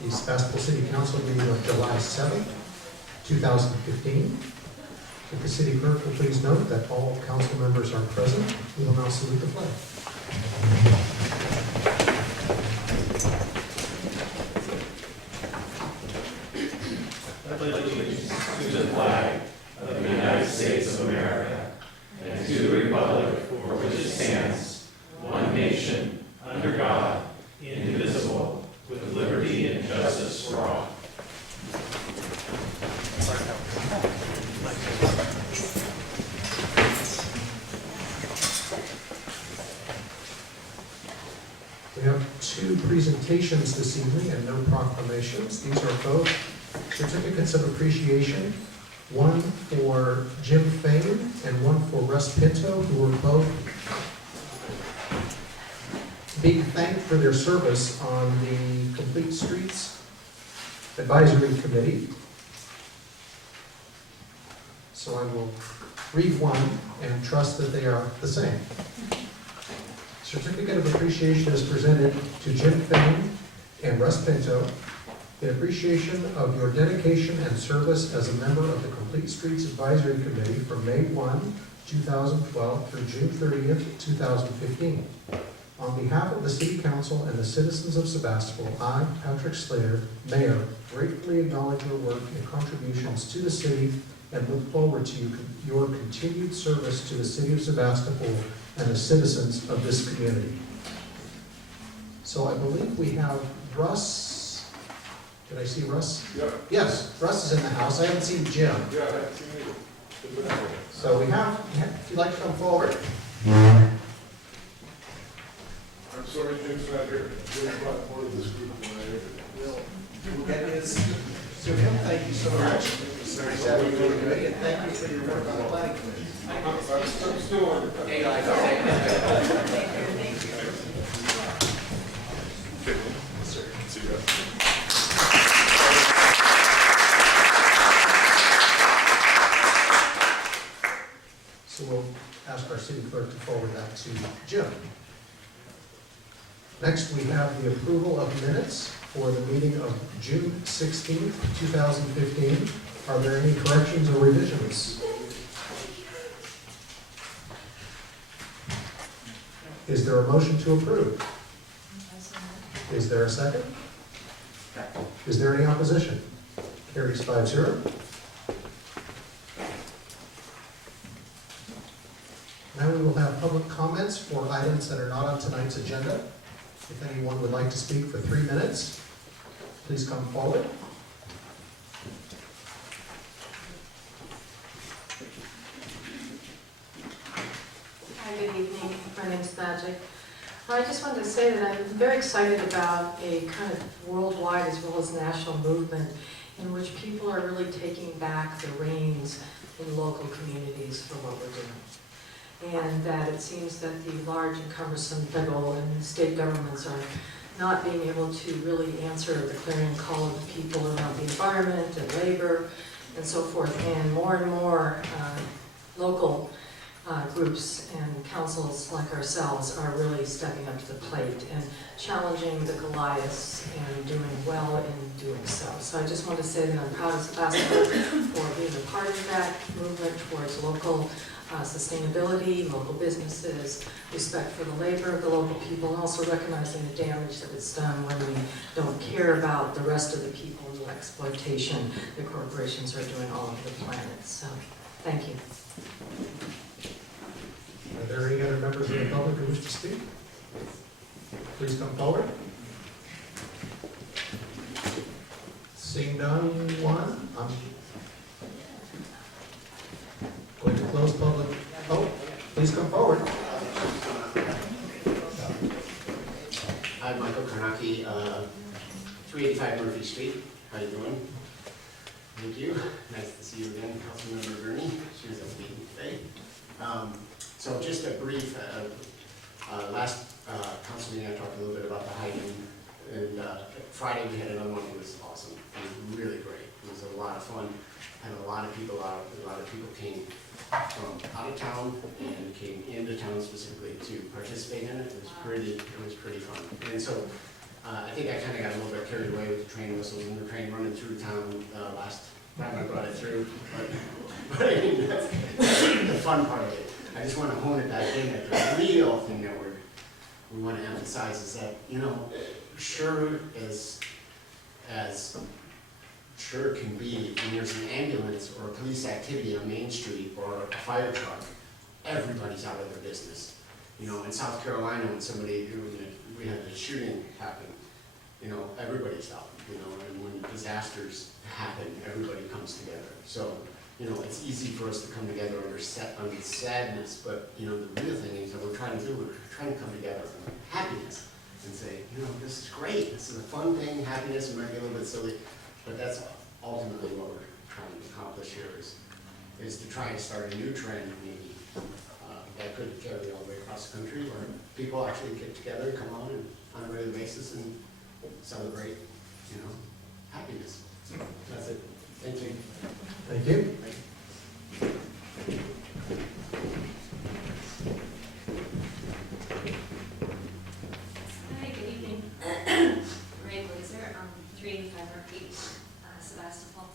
the Sebastopol City Council meeting of July 7th, 2015. If the city clerk will please note that all council members are present, we will now salute the flag. To the flag of the United States of America and to the republic for which it stands, one nation, under God, indivisible, with liberty and justice for all. We have two presentations this evening and no proclamations. These are both certificates of appreciation, one for Jim Fain and one for Russ Pinto, who are both being thanked for their service on the Complete Streets Advisory Committee. So I will read one and trust that they are the same. Certificate of appreciation is presented to Jim Fain and Russ Pinto in appreciation of your dedication and service as a member of the Complete Streets Advisory Committee from May 1, 2012 through June 30th, 2015. On behalf of the City Council and the citizens of Sebastopol, I, Patrick Slater, Mayor, gratefully acknowledge your work and contributions to the city and look forward to your continued service to the City of Sebastopol and the citizens of this community. So I believe we have Russ. Did I see Russ? Yeah. Yes, Russ is in the house. I haven't seen Jim. Yeah, I haven't seen it. So we have, if you'd like to come forward. I'm sorry Jim's not here. Jim's not part of this group when We'll get his, so Jim, thank you so much. It's nice having you on the committee, and thank you for your work on the planning committee. I'm still on the. Hey, guys. See you. So we'll ask our city clerk to forward that to Jim. Next, we have the approval of minutes for the meeting of June 16th, 2015. Are there any corrections or revisions? Is there a motion to approve? Is there a second? Is there any opposition? Carries 5-0. Now we will have public comments for items that are not on tonight's agenda. If anyone would like to speak for 3 minutes, please come forward. Hi, good evening. My name's Magic. I just wanted to say that I'm very excited about a kind of worldwide as well as national movement in which people are really taking back the reins in local communities for what we're doing. And that it seems that the large and cumbersome federal and state governments are not being able to really answer the clarion call of the people around the environment and labor and so forth. And more local groups and councils like ourselves are really stepping up to the plate and challenging the Goliaths and doing well in doing so. So I just want to say that I'm proud of Sebastopol for being a part of that movement towards local sustainability, local businesses, respect for the labor of the local people, and also recognizing the damage that it's done when we don't care about the rest of the people and the exploitation that corporations are doing all over the planet. So, thank you. Are there any other members of the public who wish to speak? Please come forward. Seeing none, one. I'm going to close public. Oh, please come forward. I'm Michael Karnacki, 385 Murphy Street. How you doing? Thank you. Nice to see you again, Councilmember Gurney. She was at the meeting today. So just a brief, last council meeting I talked a little bit about the hiking, and Friday we had another one. It was awesome. It was really great. It was a lot of fun, and a lot of people out. A lot of people came from out of town and came into town specifically to participate in it. It was pretty fun. And so I think I kind of got a little bit carried away with the train whistles and the train running through town last time I brought it through. But I mean, that's the fun part of it. I just want to hone it back in that the real thing that we want to emphasize is that, you know, sure as sure can be when there's an ambulance or a police activity on Main Street or a fire truck, everybody's out of their business. You know, in South Carolina, when we had the shooting happen, you know, everybody's out, you know, and when disasters happen, everybody comes together. So, you know, it's easy for us to come together under sadness, but, you know, the real thing is that we're trying to come together in happiness and say, you know, this is great, this is a fun thing, happiness, it might be a little bit silly, but that's ultimately what we're trying to accomplish here is to try and start a new trend, maybe, that could carry all the way across the country, where people actually get together, come on a regular basis and celebrate, you know, happiness. That's it. Thank you. Thank you. Hi, good evening. Ray Blazer, 385 Murphy, Sebastopol.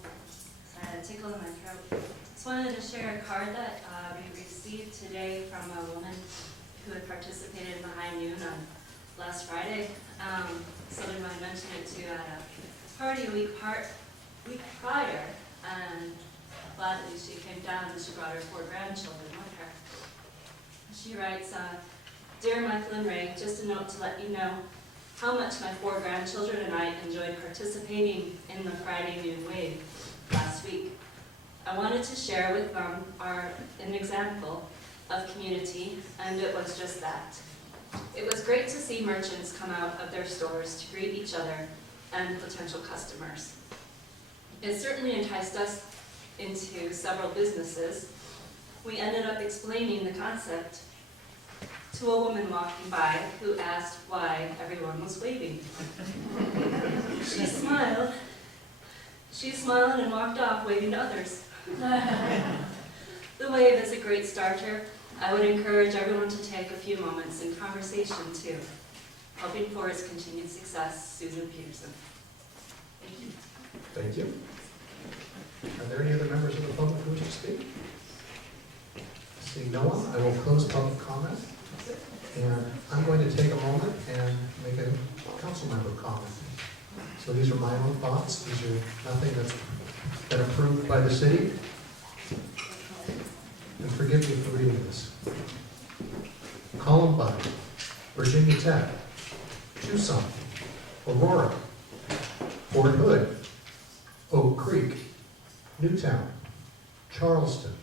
I had a tickle in my throat. Just wanted to share a card that we received today from a woman who had participated in the High Noon on last Friday. Somebody might mention it too at a party a week prior, and gladly she came down and she brought her 4 grandchildren with her. She writes, Dear Michael and Ray, just a note to let you know how much my 4 grandchildren and I enjoyed participating in the Friday Noon Wave last week. I wanted to share with them an example of community, and it was just that. It was great to see merchants come out of their stores to greet each other and potential customers. It certainly enticed us into several businesses. We ended up explaining the concept to a woman walking by who asked why everyone was waving. She smiled and walked off, waving to others. The wave is a great starter. I would encourage everyone to take a few moments in conversation too. Hoping for its continued success, Susan Peterson. Thank you. Thank you. Are there any other members of the public who wish to speak? Seeing no one, I will close public comment. And I'm going to take a moment and make a council member comment. So these are my own thoughts. These are nothing that's been approved by the city. And forgive me for reading this. Columbine, Virginia Tech, Tucson, Aurora, Fort Hood, Oak Creek, Newtown, Charleston,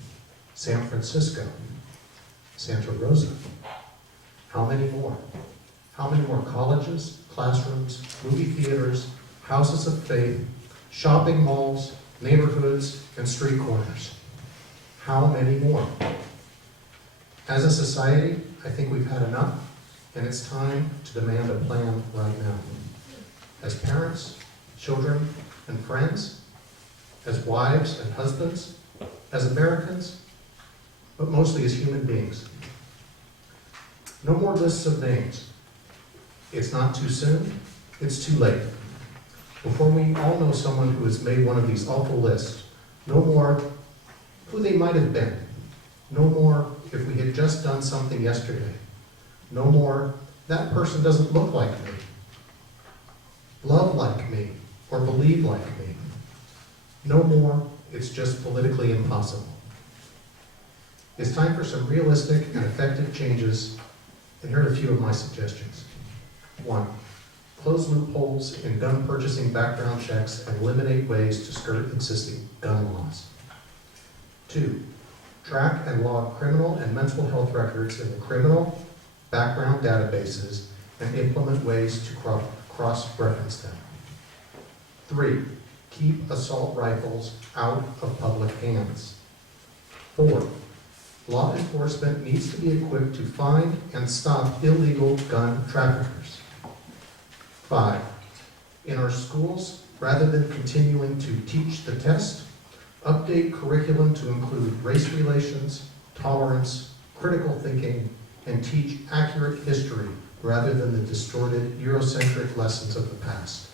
San Francisco, Santa Rosa. How many more? How many more colleges, classrooms, movie theaters, houses of faith, shopping malls, neighborhoods, and street corners? How many more? As a society, I think we've had enough, and it's time to demand a plan right now. As parents, children, and friends, as wives and husbands, as Americans, but mostly as human beings. No more lists of names. It's not too soon, it's too late. Before we all know someone who has made one of these awful lists, no more who they might have been. No more if we had just done something yesterday. No more, that person doesn't look like me, love like me, or believe like me. No more, it's just politically impossible. It's time for some realistic and effective changes, and here are a few of my suggestions. 1. Close loopholes in gun purchasing background checks and eliminate ways to skirt existing gun laws. 2. Track and log criminal and mental health records in the criminal background databases and implement ways to cross-reference them. 3. Keep assault rifles out of public hands. 4. Law enforcement needs to be equipped to find and stop illegal gun traffickers. 5. In our schools, rather than continuing to teach the test, update curriculum to include race relations, tolerance, critical thinking, and teach accurate history rather than the distorted Eurocentric lessons of the past.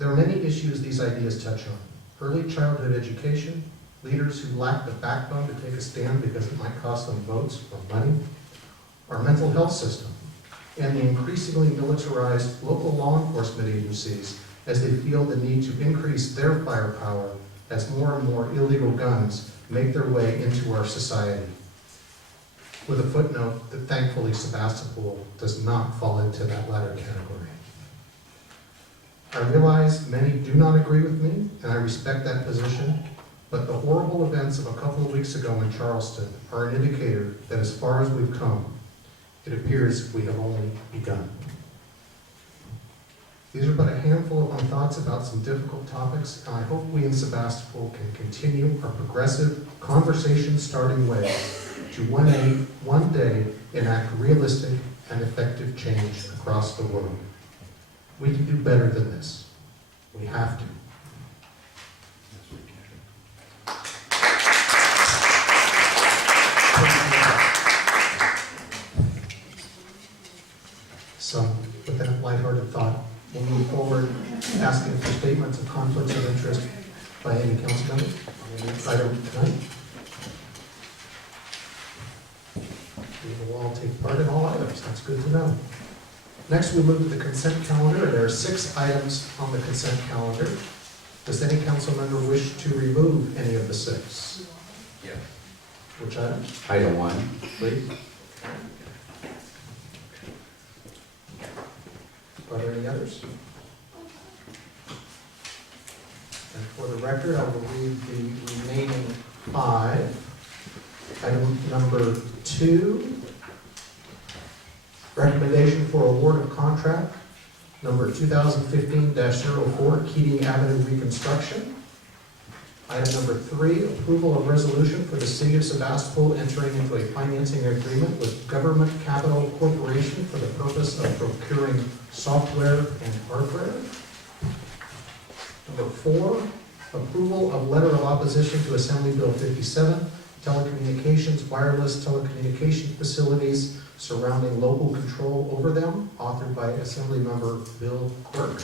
There are many issues these ideas touch on. Early childhood education, leaders who lack the backbone to take a stand because it might cost them votes or money, our mental health system, and the increasingly militarized local law enforcement agencies as they feel the need to increase their firepower as more and more illegal guns make their way into our society. With a footnote that thankfully Sebastopol does not fall into that latter category. I realize many do not agree with me, and I respect that position, but the horrible events of a couple of weeks ago in Charleston are an indicator that as far as we've come, it appears we have only begun. These are but a handful of my thoughts about some difficult topics, and I hope we in Sebastopol can continue our progressive, conversation-starting way to one day enact realistic and effective change across the world. We can do better than this. We have to. So, with that lighthearted thought, we'll move forward asking for statements of conflicts of interest by any council member on the item tonight. We will all take part in all items. That's good to know. Next, we move to the consent calendar. There are 6 items on the consent calendar. Does any council member wish to remove any of the 6? Yeah. Which items? Item 1, please. Are there any others? And for the record, I will read the remaining 5. Item number 2. Recommendation for award of contract number 2015-04, Keating Avenue reconstruction. Item number 3, approval of resolution for the City of Sebastopol entering into a financing agreement with Government Capital Corporation for the purpose of procuring software and hardware. Number 4, approval of letter of opposition to Assembly Bill 57, telecommunications, wireless telecommunication facilities surrounding local control over them, authored by Assembly Member Bill Quirk.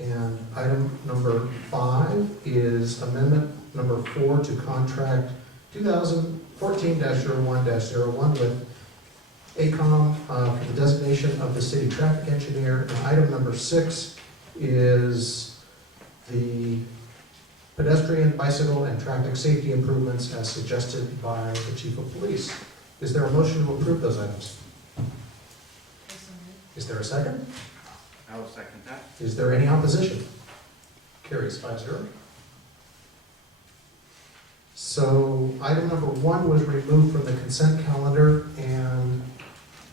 And item number 5 is amendment number 4 to contract 2014-01-01 with ACOM for the designation of the city traffic engineer. And item number 6 is the pedestrian, bicycle, and traffic safety improvements as suggested by the Chief of Police. Is there a motion to approve those items? Is there a second? I will second that. Is there any opposition? Carries 5-0. So item number 1 was removed from the consent calendar, and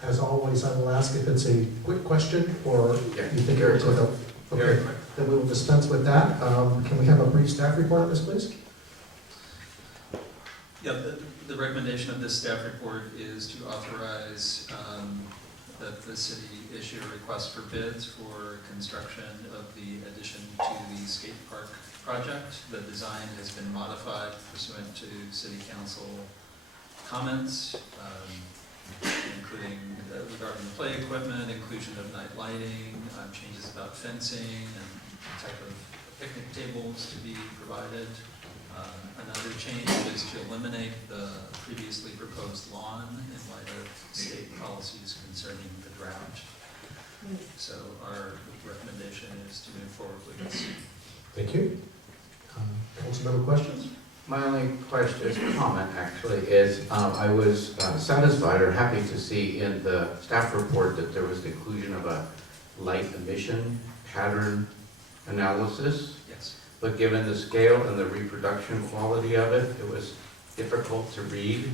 as always, I will ask if it's a quick question or you think it's a... Okay, then we will dispense with that. Can we have a brief staff report on this, please? Yeah, the recommendation of this staff report is to authorize that the city issue a request for bids for construction of the addition to the skate park project. The design has been modified pursuant to city council comments, including regarding the play equipment, inclusion of night lighting, changes about fencing and type of picnic tables to be provided. Another change is to eliminate the previously proposed lawn in light of state policies concerning the drought. So our recommendation is to move forward with this. Thank you. Council member questions? My only question, comment actually, is I was satisfied or happy to see in the staff report that there was the inclusion of a light emission pattern analysis. Yes. But given the scale and the reproduction quality of it, it was difficult to read.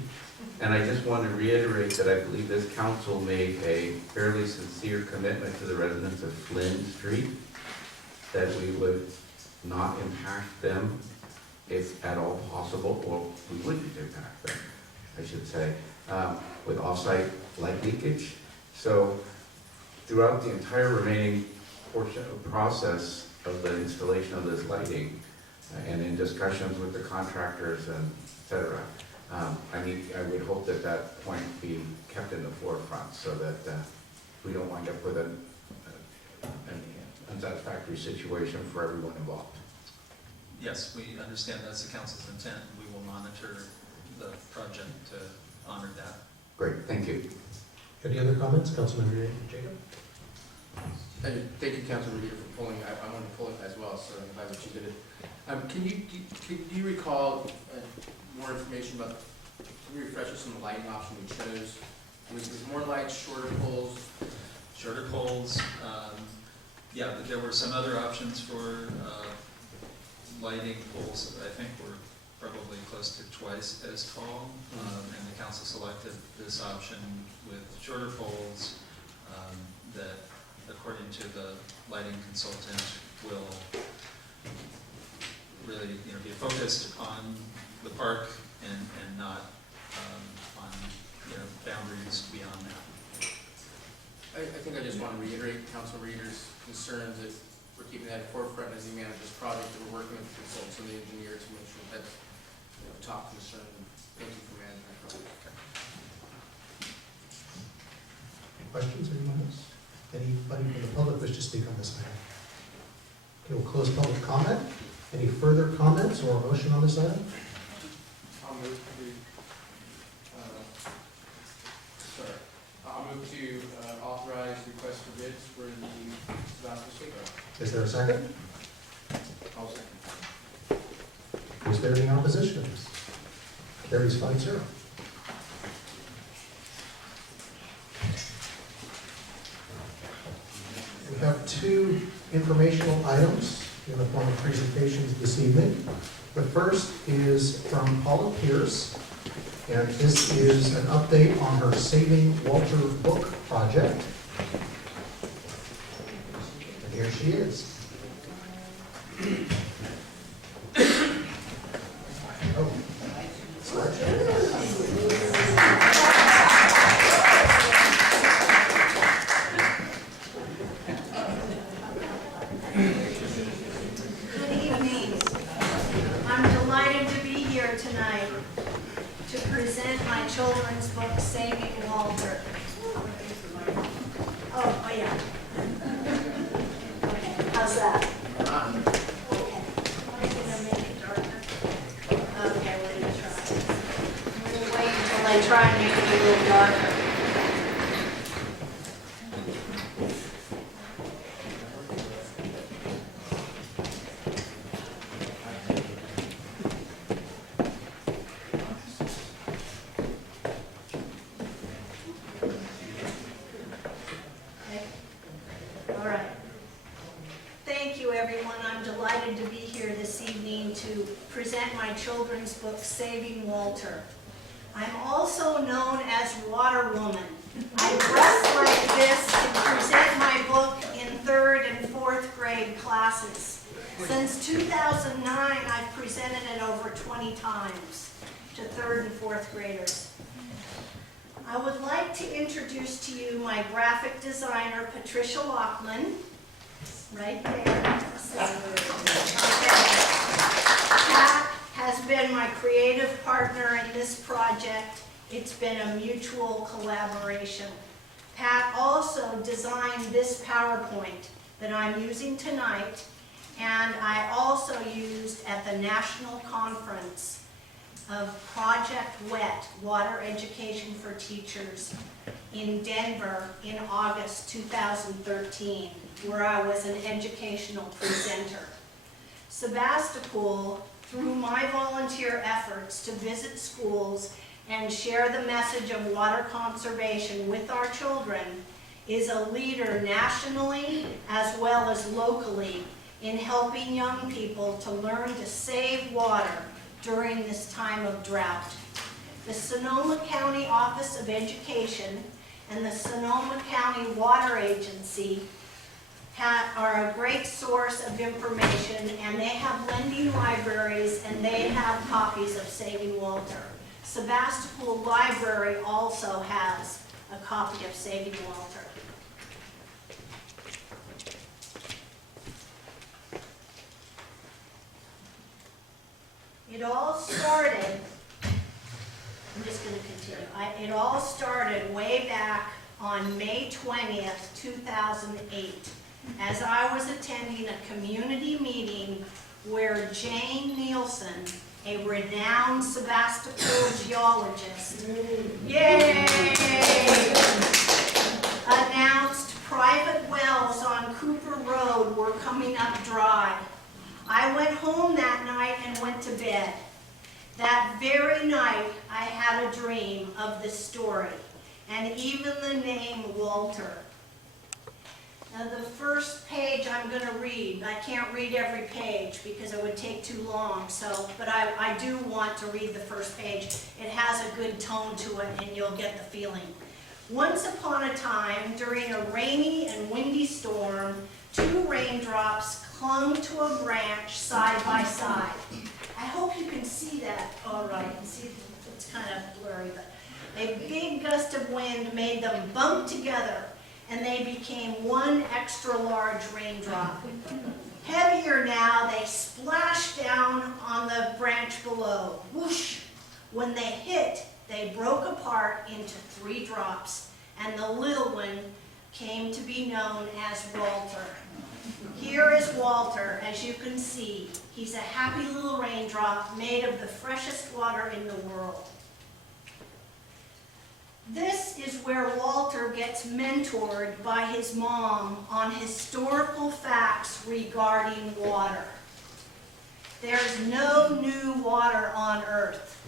And I just want to reiterate that I believe this council made a fairly sincere commitment to the residents of Flynn Street, that we would not impact them if at all possible, or we wouldn't impact them, I should say, with off-site light leakage. So throughout the entire remaining portion of the process of the installation of this lighting, and in discussions with the contractors and et cetera, I would hope that that point be kept in the forefront so that we don't wind up with an unsatisfactory satisfactory situation for everyone involved. Yes, we understand that's the council's intent, and we will monitor the project to honor that. Great, thank you. Any other comments, Councilman Jacob? Thank you, Councilor Reader, for pulling. I wanted to pull it as well, so I'm glad that you did it. Can you recall more information about, can you refresh us on the lighting option we chose? Was it more lights, shorter poles? Shorter poles, yeah, but there were some other options for lighting poles that I think were probably close to twice as tall, and the council selected this option with shorter poles that, according to the lighting consultant, will really, be focused on the park and not on, boundaries beyond that. I think I just want to reiterate Council Reader's concerns that we're keeping that at forefront as we manage this project, that we're working with the consultants and the engineer to make sure that's a top concern. Thank you for managing that project. Questions, anyone else? Anybody from the public wish to speak on this item? Okay, we'll close public comment. Any further comments or a motion on this item? I'll move to authorize request for bids for the Sebastopol Skate Park. Is there a second? I'll second. Is there any opposition? Carries 5-0. We have two informational items in the form of presentations this evening. The first is from Paula Pierce, and this is an update on her Saving Walter book project. And here she is. Oh. Good evening. I'm delighted to be here tonight to present my children's book, Saving Walter. Oh yeah. Okay, how's that? Okay. I'm gonna make it darker. Okay, we're gonna try. I'm gonna wait until I try and make it a little darker. All right. Thank you, everyone. I'm delighted to be here this evening to present my children's book, Saving Walter. I'm also known as Water Woman. I dress like this to present my book in 3rd and 4th grade classes. Since 2009, I've presented it over 20 times to 3rd and 4th graders. I would like to introduce to you my graphic designer, Patricia Lockman, right there. Okay. Pat has been my creative partner in this project. It's been a mutual collaboration. Pat also designed this PowerPoint that I'm using tonight, and I also used at the National Conference of Project WET, Water Education for Teachers, in Denver in August 2013, where I was an educational presenter. Sebastopol, through my volunteer efforts to visit schools and share the message of water conservation with our children, is a leader nationally as well as locally in helping young people to learn to save water during this time of drought. The Sonoma County Office of Education and the Sonoma County Water Agency are a great source of information, and they have lending libraries and they have copies of Saving Walter. Sebastopol Library also has a copy of Saving Walter. It all started, I'm just going to continue. It all started way back on May 20th, 2008, as I was attending a community meeting where Jane Nielsen, a renowned Sebastopol geologist, yay, announced private wells on Cooper Road were coming up dry. I went home that night and went to bed. That very night, I had a dream of this story, and even the name Walter. Now, the first page I'm going to read, I can't read every page because it would take too long, but I do want to read the first page. It has a good tone to it, and you'll get the feeling. Once upon a time, during a rainy and windy storm, 2 raindrops clung to a branch side by side. I hope you can see that all right. See, it's kind of blurry, but a big gust of wind made them bump together, and they became one extra large raindrop. Heavier now, they splashed down on the branch below. Whoosh! When they hit, they broke apart into 3 drops, and the little one came to be known as Walter. Here is Walter, as you can see. He's a happy little raindrop made of the freshest water in the world. This is where Walter gets mentored by his mom on historical facts regarding water. There's no new water on Earth.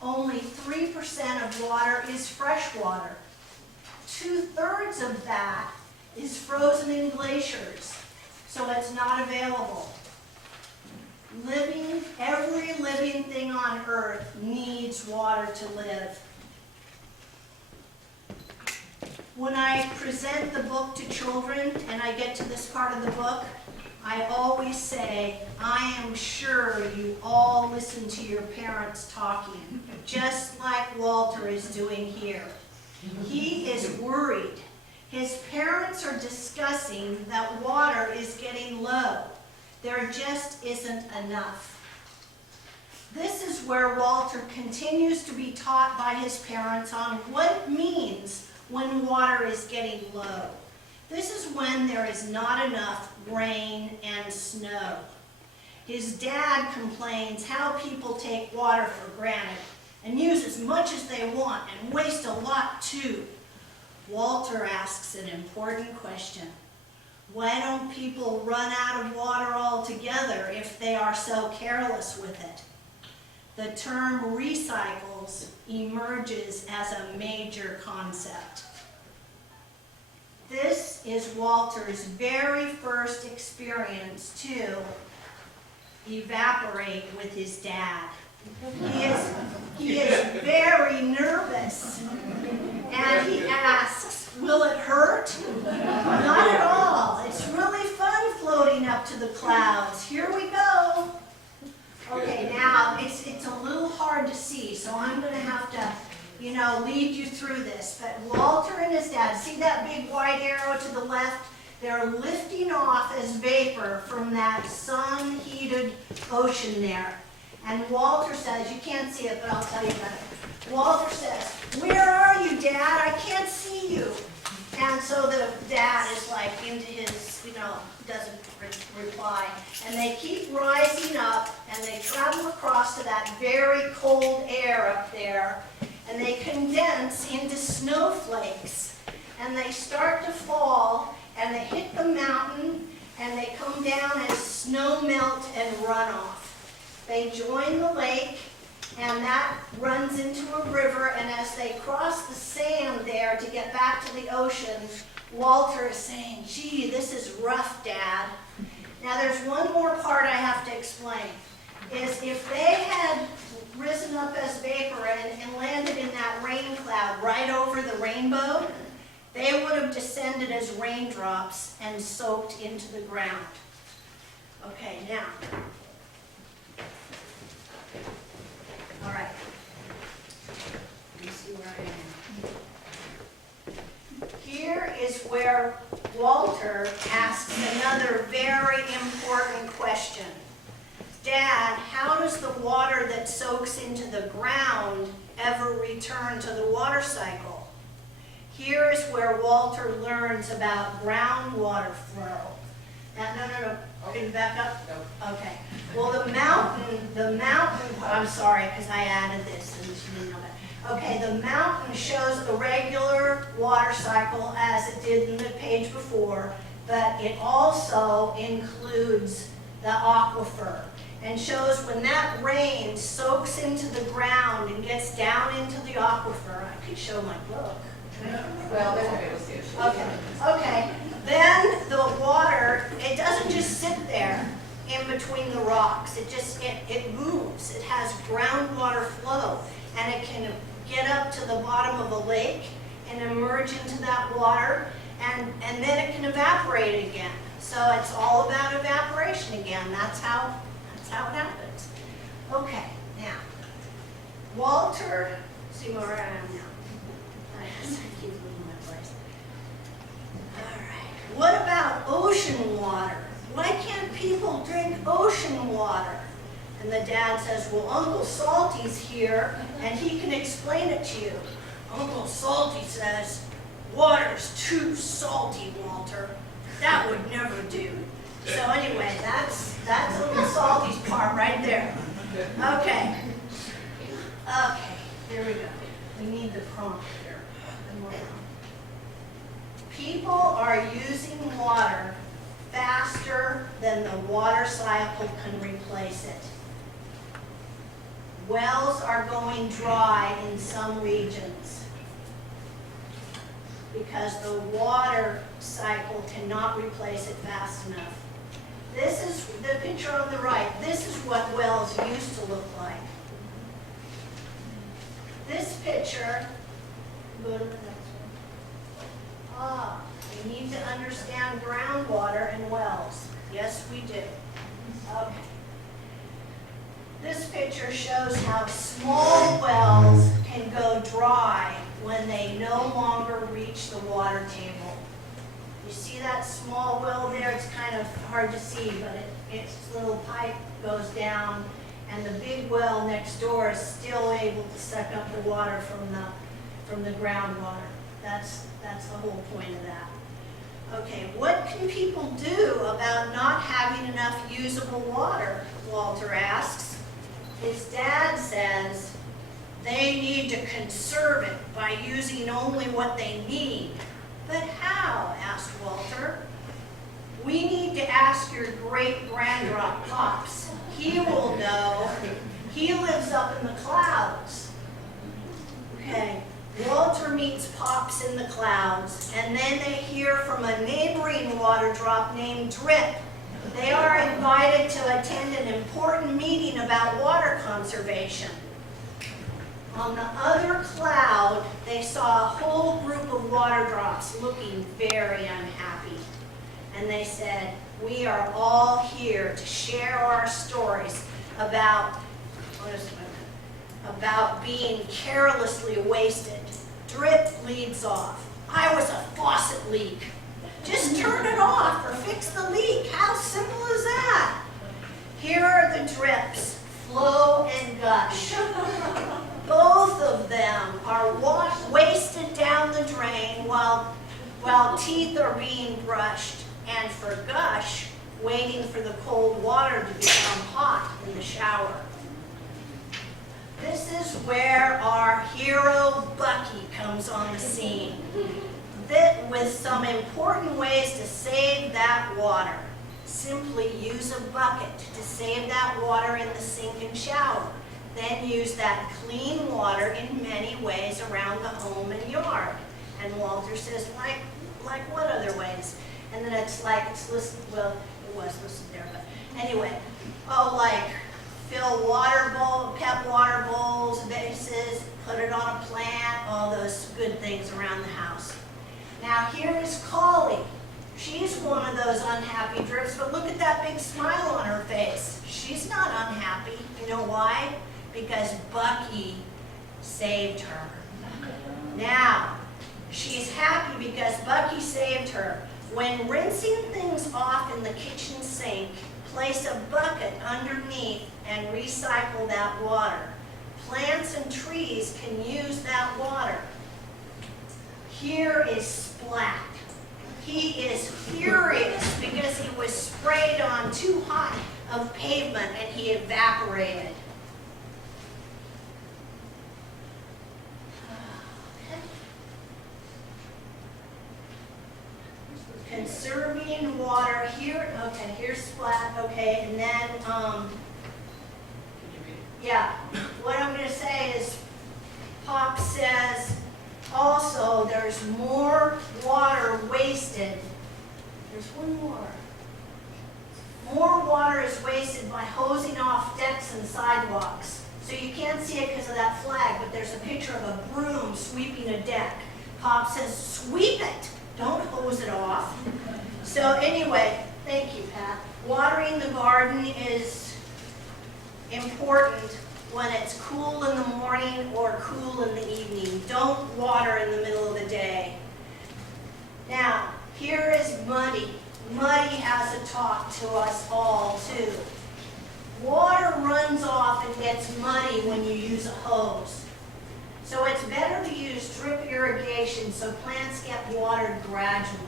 Only 3% of water is fresh water. 2/3 of that is frozen in glaciers, so it's not available. Every living thing on Earth needs water to live. When I present the book to children and I get to this part of the book, I always say, I am sure you all listen to your parents talking, just like Walter is doing here. He is worried. His parents are discussing that water is getting low. There just isn't enough. This is where Walter continues to be taught by his parents on what it means when water is getting low. This is when there is not enough rain and snow. His dad complains how people take water for granted and use as much as they want and waste a lot too. Walter asks an important question. Why don't people run out of water altogether if they are so careless with it? The term recycles emerges as a major concept. This is Walter's very first experience to evaporate with his dad. He is very nervous, and he asks, will it hurt? Not at all. It's really fun floating up to the clouds. Here we go. Okay, now it's a little hard to see, so I'm going to have to, lead you through this. But Walter and his dad, see that big white arrow to the left? They're lifting off as vapor from that sun-heated ocean there. And Walter says, you can't see it, but I'll tell you about it. Walter says, where are you, Dad? I can't see you. And so the dad is like into his, doesn't reply. And they keep rising up, and they travel across to that very cold air up there, and they condense into snowflakes. And they start to fall, and they hit the mountain, and they come down as snow melt and runoff. They join the lake, and that runs into a river, and as they cross the sand there to get back to the ocean, Walter is saying, gee, this is rough, Dad. Now there's one more part I have to explain, is if they had risen up as vapor and landed in that rain cloud right over the rainbow, they would have descended as raindrops and soaked into the ground. Okay, now. All right. Let me see where I am. Here is where Walter asks another very important question. Dad, how does the water that soaks into the ground ever return to the water cycle? Here is where Walter learns about groundwater flow. Now, no, can you back up? No. Okay. Well, the mountain, I'm sorry, because I added this and you didn't know that. Okay, the mountain shows the regular water cycle as it did in the page before, but it also includes the aquifer and shows when that rain soaks into the ground and gets down into the aquifer. I could show my book. Well, they're not able to see it. Okay. Then the water, it doesn't just sit there in between the rocks. It moves. It has groundwater flow, and it can get up to the bottom of a lake and emerge into that water, and then it can evaporate again. So it's all about evaporation again. That's how it happens. Okay, now, Walter, see where I am now. I keep losing my place. All right, what about ocean water? Why can't people drink ocean water? And the dad says, well, Uncle Salty's here, and he can explain it to you. Uncle Salty says, water's too salty, Walter. That would never do. So anyway, that's Uncle Salty's part right there. Okay. Okay, here we go. We need the prompt here. People are using water faster than the water cycle can replace it. Wells are going dry in some regions because the water cycle cannot replace it fast enough. This is the picture on the right. This is what wells used to look like. This picture, go to the next one. We need to understand groundwater and wells. Yes, we do. Okay. This picture shows how small wells can go dry when they no longer reach the water table. You see that small well there? It's kind of hard to see, but its little pipe goes down, and the big well next door is still able to suck up the water from the groundwater. That's the whole point of that. Okay, what can people do about not having enough usable water? Walter asks. His dad says they need to conserve it by using only what they need. But how? Asked Walter. We need to ask your great-granddad Pops. He will know. He lives up in the clouds. Okay, Walter meets Pops in the clouds, and then they hear from a neighboring water drop named Drip. They are invited to attend an important meeting about water conservation. On the other cloud, they saw a whole group of water drops looking very unhappy. And they said, we are all here to share our stories about being carelessly wasted. Drip leads off. I was a faucet leak. Just turn it off or fix the leak. How simple is that? Here are the drips, Flow and Gush. Both of them are wasted down the drain while teeth are being brushed, and for Gush, waiting for the cold water to become hot in the shower. This is where our hero Bucky comes on the scene, with some important ways to save that water. Simply use a bucket to save that water in the sink and shower. Then use that clean water in many ways around the home and yard. And Walter says, like what other ways? And then it's listed, well, it was listed there, but anyway. Like fill pet water bowls, vases, put it on a plant, all those good things around the house. Now here is Collie. She's one of those unhappy drips, but look at that big smile on her face. She's not unhappy. You know why? Because Bucky saved her. Now, she's happy because Bucky saved her. When rinsing things off in the kitchen sink, place a bucket underneath and recycle that water. Plants and trees can use that water. Here is Splat. He is furious because he was sprayed on too hot of pavement and he evaporated. Conserving water here, okay, here's Splat, okay, and then, yeah, what I'm gonna say is, Pop says, also, there's more water wasted. There's one more. More water is wasted by hosing off decks and sidewalks. So you can't see it because of that flag, but there's a picture of a broom sweeping a deck. Pop says, sweep it, don't hose it off. So anyway, thank you, Pat. Watering the garden is important when it's cool in the morning or cool in the evening. Don't water in the middle of the day. Now, here is Muddy. Muddy has a talk to us all too. Water runs off and gets muddy when you use a hose. So it's better to use drip irrigation so plants get watered gradually.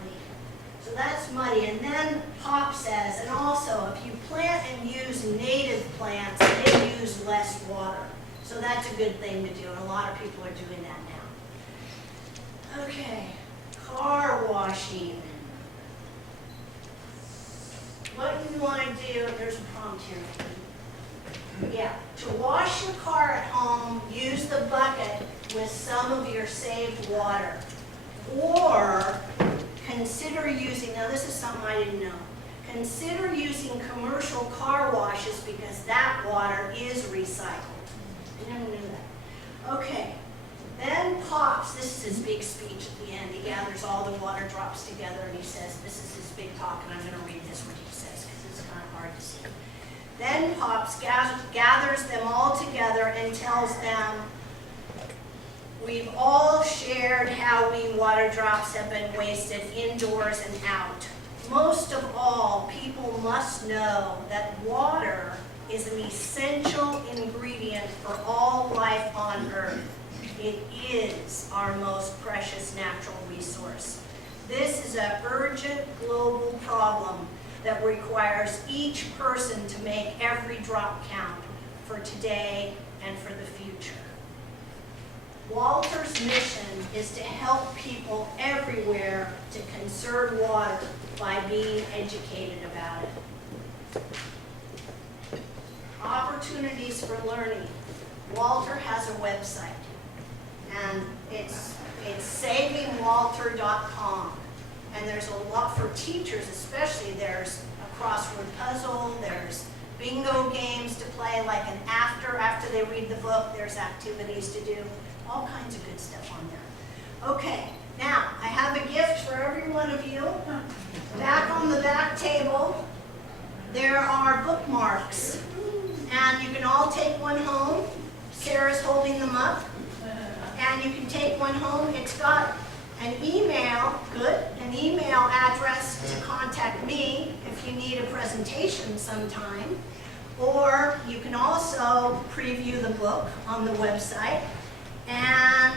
So that's Muddy. And then Pop says, and also if you plant and use native plants, they use less water. So that's a good thing to do, and a lot of people are doing that now. Okay, car washing. What you want to do, there's a prompt here. Yeah, to wash your car at home, use the bucket with some of your saved water. Or consider using, now this is something I didn't know, consider using commercial car washes because that water is recycled. I never knew that. Okay, then Pops, this is his big speech at the end. He gathers all the water drops together and he says, this is his big talk, and I'm going to read this what he says because it's kind of hard to see. Then Pops gathers them all together and tells them, we've all shared how we water drops have been wasted indoors and out. Most of all, people must know that water is an essential ingredient for all life on Earth. It is our most precious natural resource. This is an urgent global problem that requires each person to make every drop count for today and for the future. Walter's mission is to help people everywhere to conserve water by being educated about it. Opportunities for learning. Walter has a website, and it's savingwalter.com. And there's a lot for teachers, especially. There's a crossword puzzle, there's bingo games to play, like an after they read the book, there's activities to do, all kinds of good stuff on there. Okay, now I have a gift for every one of you. Back on the back table, there are bookmarks, and you can all take one home. Sarah's holding them up, and you can take one home. It's got an email address to contact me if you need a presentation sometime, or you can also preview the book on the website, and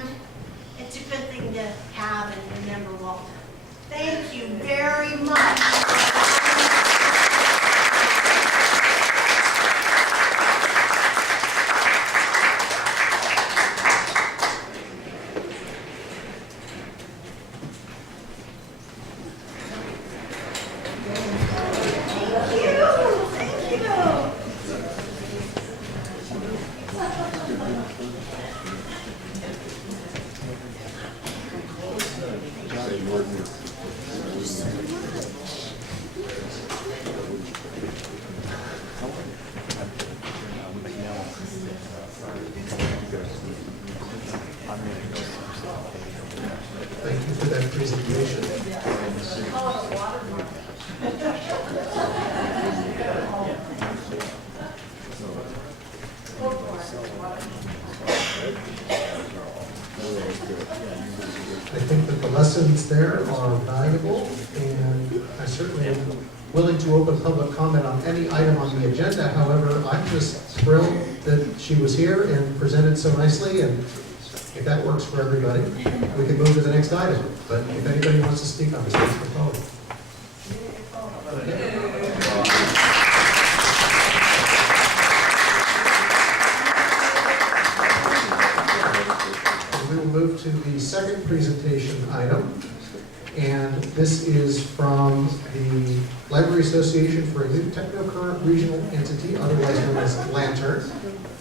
it's a good thing to have and remember Walter. Thank you very much. Thank you for that presentation. I think that the lessons there are valuable, and I certainly am willing to open public comment on any item on the agenda. However, I'm just thrilled that she was here and presented so nicely, and If that works for everybody, we can move to the next item. But if anybody wants to speak on this, please come forward. We will move to the second presentation item. And this is from the Library Association for a new technocurrent regional entity, otherwise known as Lantern.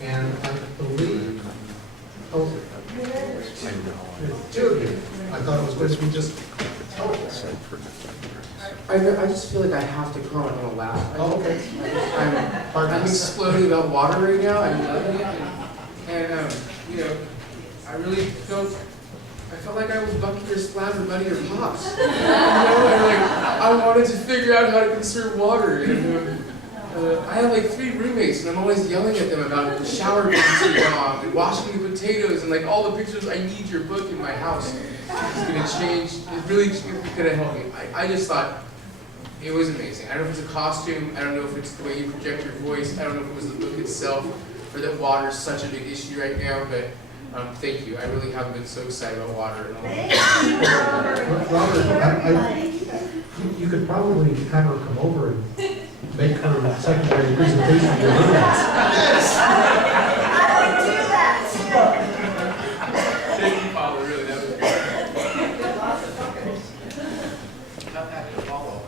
And I believe, oh, two of you. I thought it was going to be just, I just feel like I have to comment on the last. oh, okay. I'm exploding about water right now. I'm loving it. And you know, I really felt like I was Bucky or Splat or Buddy or Pops. You know, and like I wanted to figure out how to conserve water. And I have like 3 roommates, and I'm always yelling at them about the shower being too long and washing the potatoes and like all the pictures. I need your book in my house. It's gonna change. It's really gonna help me. I just thought it was amazing. I don't know if it's a costume. I don't know if it's the way you project your voice. I don't know if it was the book itself, or that water is such a big issue right now. But thank you. I really haven't been so excited about water in a long time. Robert, you could probably have her come over and make her secondary presentation to your roommates. I would do that. Thank you, Paula. Really, that was great. Not having to follow.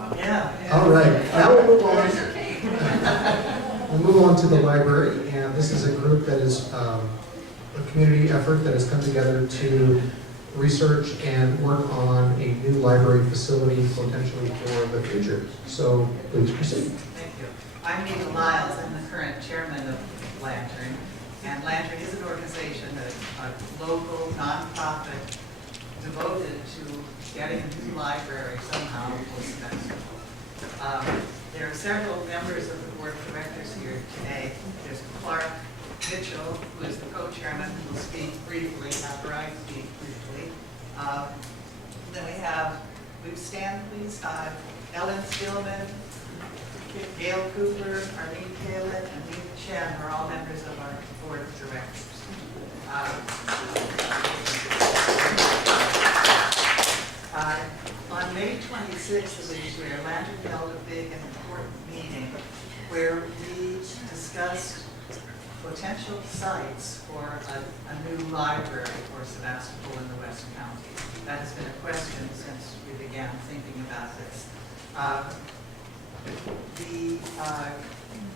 All right, now we'll move on. We'll move on to the library, and this is a group that is a community effort that has come together to research and work on a new library facility potentially for the future. So please proceed. Thank you. I'm Nita Lyles. I'm the current chairman of Lantern. And Lantern is an organization, a local nonprofit devoted to getting a new library somehow for Sebastopol. There are several members of the board of directors here today. There's Clark Mitchell, who is the co-chairman, who will speak briefly after I speak briefly. Then we have, stand please, Ellen Stillman, Gail Cooper, Arlene Kalin, and Lena Chen are all members of our board of directors. On May 26th of this year, Lantern held a big and important meeting where we discussed potential sites for a new library for Sebastopol in the West County. That has been a question since we began thinking about this.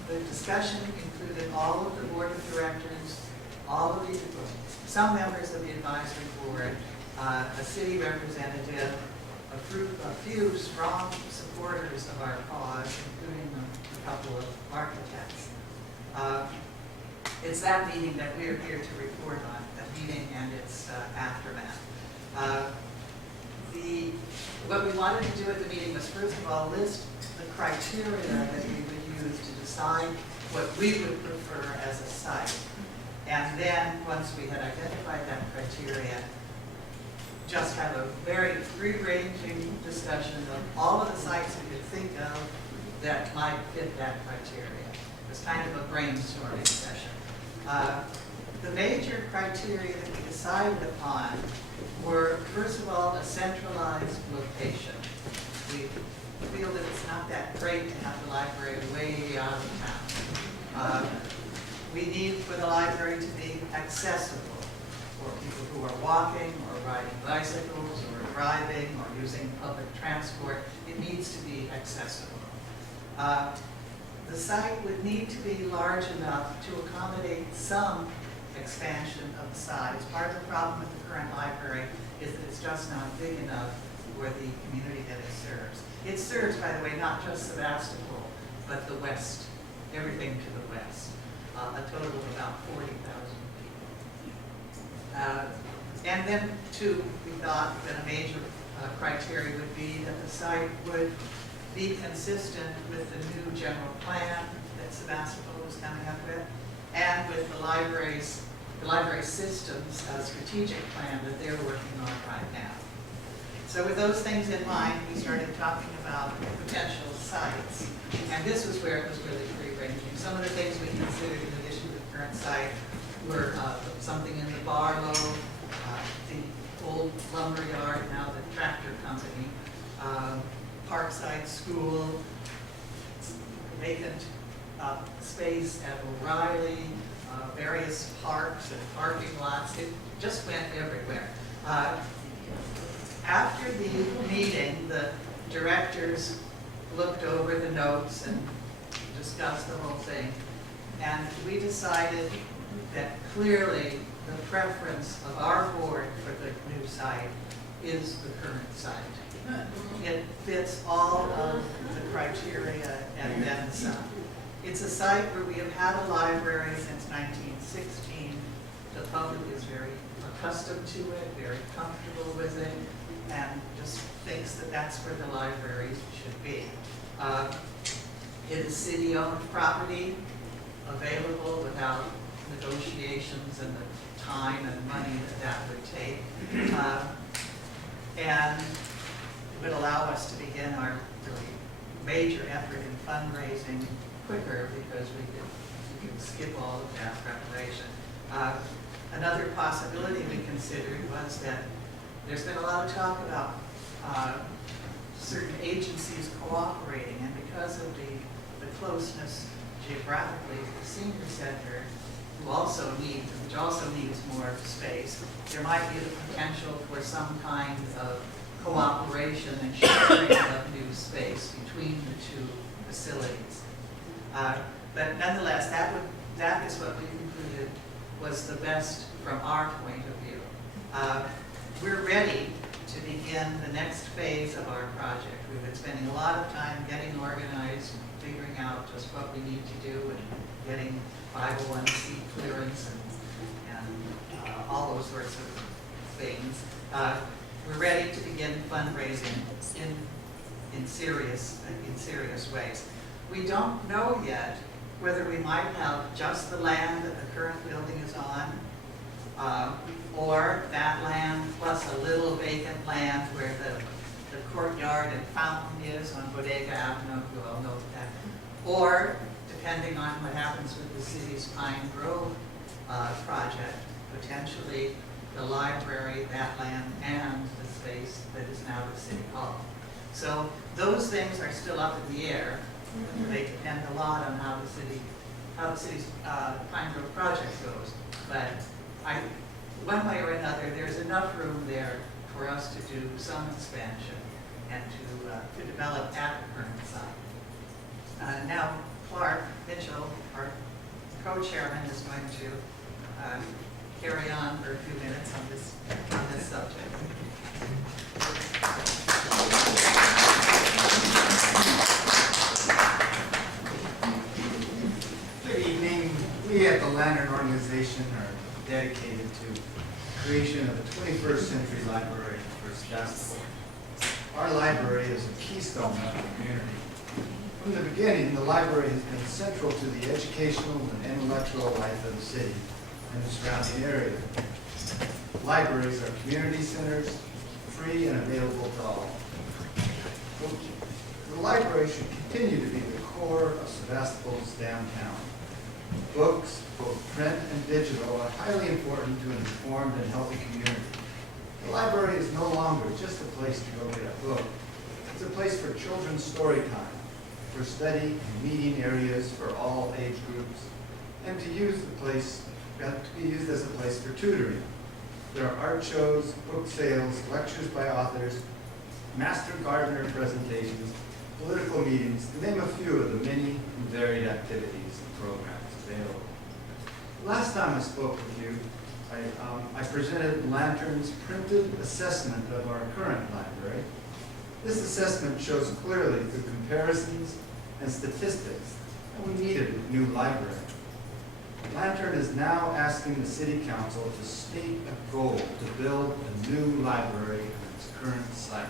The discussion included all of the board of directors, some members of the advisory board, a city representative, a few strong supporters of our cause, including a couple of architects. It's that meeting that we're here to report on, that meeting and its aftermath. What we wanted to do at the meeting was, first of all, list the criteria that we would use to decide what we would prefer as a site. And then, once we had identified that criteria, just have a very free-ranging discussion of all of the sites we could think of that might fit that criteria. It was kind of a brainstorming session. The major criteria that we decided upon were, first of all, a centralized location. We feel that it's not that great to have the library way out of town. We need for the library to be accessible for people who are walking or riding bicycles or driving or using public transport. It needs to be accessible. The site would need to be large enough to accommodate some expansion of the size. Part of the problem with the current library is that it's just not big enough for the community that it serves. It serves, by the way, not just Sebastopol, but the west, everything to the west, a total of about 40,000 people. And then, too, we thought that a major criteria would be that the site would be consistent with the new general plan that Sebastopol was coming up with, and with the library systems strategic plan that they're working on right now. So with those things in mind, we started talking about potential sites. And this was where it was really free-ranging. Some of the things we considered in addition to the current site were something in the Barlow, old lumber yard, now the tractor company, Parkside School, vacant space at O'Reilly, various parks and parking lots. It just went everywhere. After the meeting, the directors looked over the notes and discussed the whole thing. And we decided that clearly the preference of our board for the new site is the current site. It fits all of the criteria and then some. It's a site where we have had a library since 1916. The public is very accustomed to it, very comfortable with it, and just thinks that that's where the library should be. It is city-owned property, available without negotiations and the time and money that would take. And it would allow us to begin our really major effort in fundraising quicker because we could skip all of that preparation. Another possibility we considered was that there's been a lot of talk about certain agencies cooperating, and because of the closeness geographically to the senior center, which also needs more space, there might be the potential for some kind of cooperation and sharing of new space between the two facilities. But nonetheless, that is what we concluded was the best from our point of view. We're ready to begin the next phase of our project. We've been spending a lot of time getting organized, figuring out just what we need to do, and getting 501c clearance and all those sorts of things. We're ready to begin fundraising in serious ways. We don't know yet whether we might have just the land that the current building is on, or that land plus a little vacant land where the courtyard and fountain is on Bodega Avenue, you all know that. Or, depending on what happens with the city's Pine Grove project, potentially the library, that land, and the space that is now the City Hall. So those things are still up in the air. They depend a lot on how the city's Pine Grove project goes. But one way or another, there's enough room there for us to do some expansion and to develop at the current site. Now, Clark Mitchell, our co-chairman, is going to carry on for a few minutes on this subject. Good evening. We at the Lantern Organization are dedicated to the creation of a 21st century library for Sebastopol. Our library is a keystone of the community. From the beginning, the library has been central to the educational and intellectual life of the city and the surrounding area. Libraries are community centers, free and available to all. The library should continue to be the core of Sebastopol's downtown. Books, both print and digital, are highly important to an informed and healthy community. The library is no longer just a place to go get a book. It's a place for children's story time, for study and meeting areas for all age groups, and to be used as a place for tutoring. There are art shows, book sales, lectures by authors, Master Gardener presentations, political meetings, to name a few of the many and varied activities and programs available. Last time I spoke with you, I presented Lantern's printed assessment of our current library. This assessment shows clearly through comparisons and statistics that we needed a new library. Lantern is now asking the City Council to state a goal to build a new library on its current site.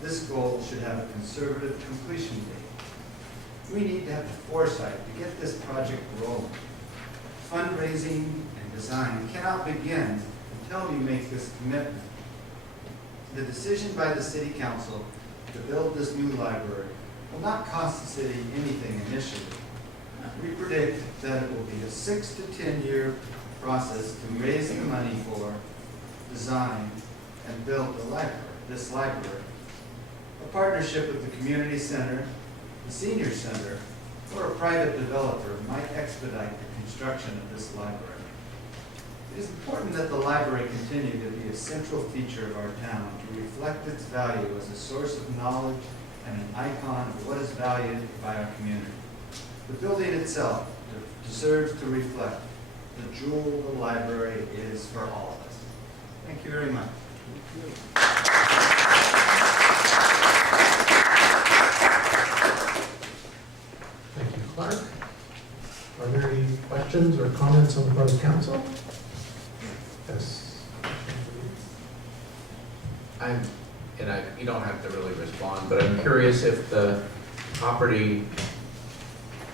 This goal should have a conservative completion date. We need to have the foresight to get this project rolling. Fundraising and design cannot begin until you make this commitment. The decision by the City Council to build this new library will not cost the city anything initially. We predict that it will be a 6 to 10 year process to raise the money for design and build this library. A partnership with the community center, the senior center, or a private developer might expedite the construction of this library. It is important that the library continue to be a central feature of our town to reflect its value as a source of knowledge and an icon of what is valued by our community. The building itself deserves to reflect the jewel the library is for all of us. Thank you very much. Thank you, Clark. Are there any questions or comments on the part of council? Yes. You don't have to really respond, but I'm curious if the property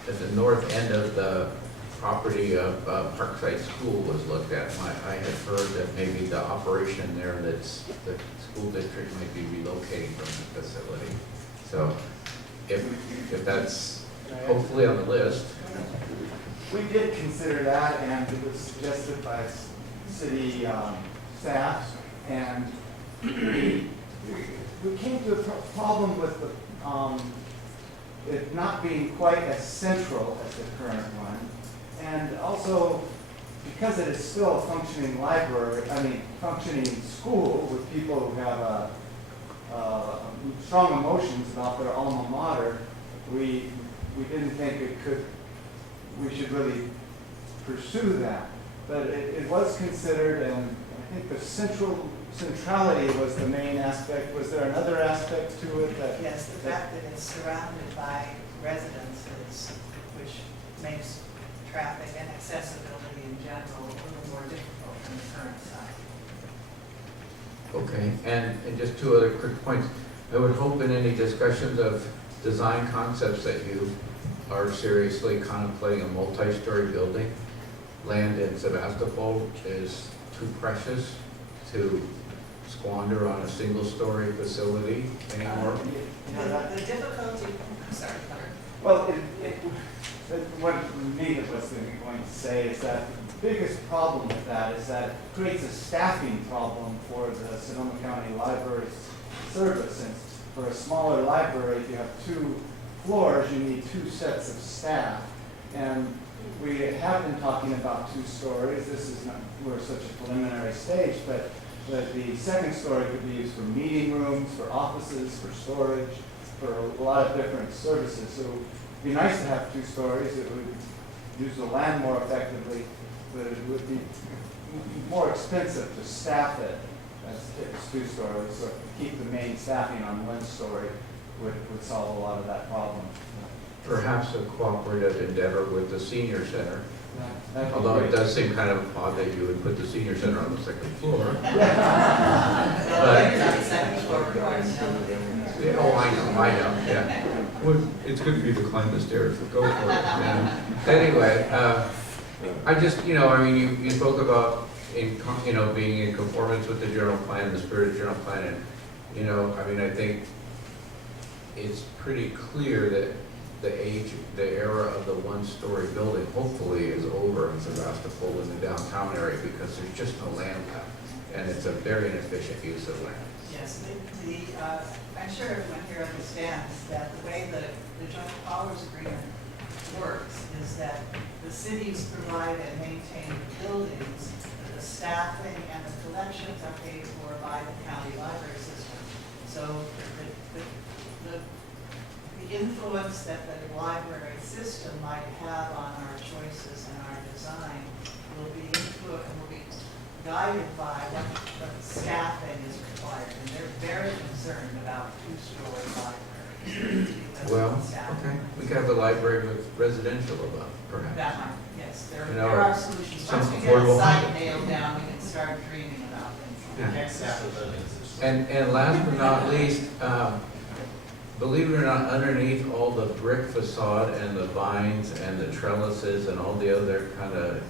at the north end of the property of Parkside School was looked at. I had heard that maybe the operation there, that's the school district might be relocating from the facility. So if that's hopefully on the list. We did consider that, and it was suggested by city staff, and we came to a problem with it not being quite as central as the current one, and also because it is still a functioning functioning school with people who have strong emotions about their alma mater. We didn't think we should really pursue that, but it was considered, and I think the centrality was the main aspect. Was there another aspect to it that? Yes, the fact that it's surrounded by residences, which makes traffic and accessibility in general a little more difficult than the current site. Okay, and just two other quick points. I would hope in any discussions of design concepts that you are seriously contemplating a multi-story building. Land in Sebastopol is too precious to squander on a single-story facility anymore. The difficulty, I'm sorry, Clark. Well, what Nita was going to say is that the biggest problem with that is that it creates a staffing problem for the Sonoma County Library Service. And for a smaller library, if you have 2 floors, you need 2 sets of staff. And we have been talking about 2 stories. This is not, we're such a preliminary stage, but the second story could be used for meeting rooms, for offices, for storage, for a lot of different services. So it'd be nice to have 2 stories. It would use the land more effectively, but it would be more expensive to staff it as 2 stories. So to keep the main staffing on 1 story would solve a lot of that problem. Perhaps a cooperative endeavor with the senior center. That'd be Although it great. does seem kind of odd that you would put the senior center on the 2nd floor. Well, But- the second floor requires an elevator. Yeah, oh, I know, yeah. Well, it's good for you to climb the stairs, but go for it. Yeah. Anyway, I just, you spoke about, being in conformance with the general plan, the spirit of the general plan, and, I think it's pretty clear that the era of the 1-story building hopefully is over in Sebastopol in the downtown area, because there's just no land left, and it's a very inefficient use of land. Yes, I'm sure everyone here understands that the way the joint powers agreement works is that the cities provide and maintain buildings, the staffing and the collections are paid for by the county library system. So the influence that the library system might have on our choices and our design will be guided by what staffing is required, and they're very concerned about 2-story libraries. because Well, of staffing. okay, we could have a library with residential above, perhaps. That might, yes, there You know, are solutions. some Once we get a affordable site housing. nailed down, we can start dreaming about things. Yeah. And last but not least, believe it or not, underneath all the brick facade and the vines and the trellises and all the other kind of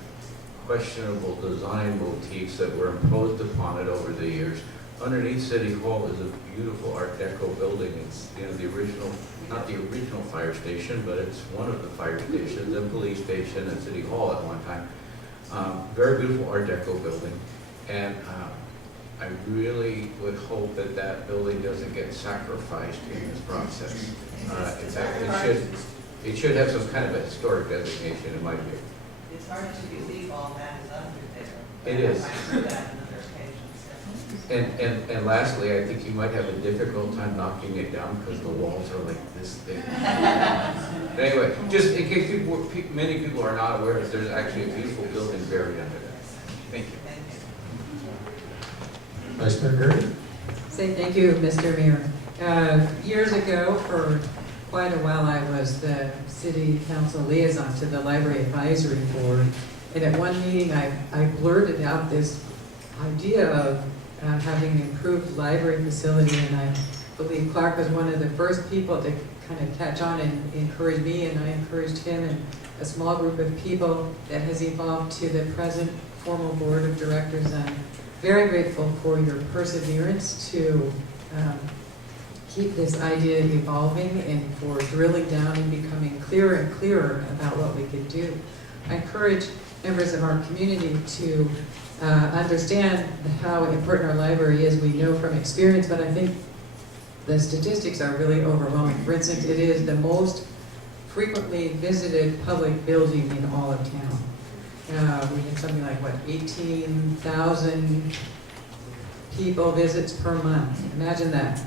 questionable design motifs that were imposed upon it over the years, underneath City Hall is a beautiful Art Deco building. It's, the original, not the original fire station, but it's one of the fire stations, the police station and City Hall at one time. Very beautiful Art Deco building. And I really would hope that that building doesn't get sacrificed in this process. In fact, it should have some kind of a historic designation in my view. It's hard to believe all that is under there. It is. I've heard that on other occasions. And lastly, I think you might have a difficult time knocking it down because the walls are like this thick. Anyway, just in case many people are not aware, there's actually a beautiful building buried under that. Thank you. Vice Mayor Gurney? Say thank you, Mr. Mayor. Years ago, for quite a while, I was the city council liaison to the Library Advisory Board. And at one meeting, I blurted out this idea of having an improved library facility. And I believe Clark was one of the first people to kind of catch on and encourage me, and I encouraged him and a small group of people that has evolved to the present formal board of directors. I'm very grateful for your perseverance to keep this idea evolving and for drilling down and becoming clearer and clearer about what we could do. I encourage members of our community to understand how important our library is. We know from experience, but I think the statistics are really overwhelming. For instance, it is the most frequently visited public building in all of town. We have something like, what, 18,000 people visits per month. Imagine that,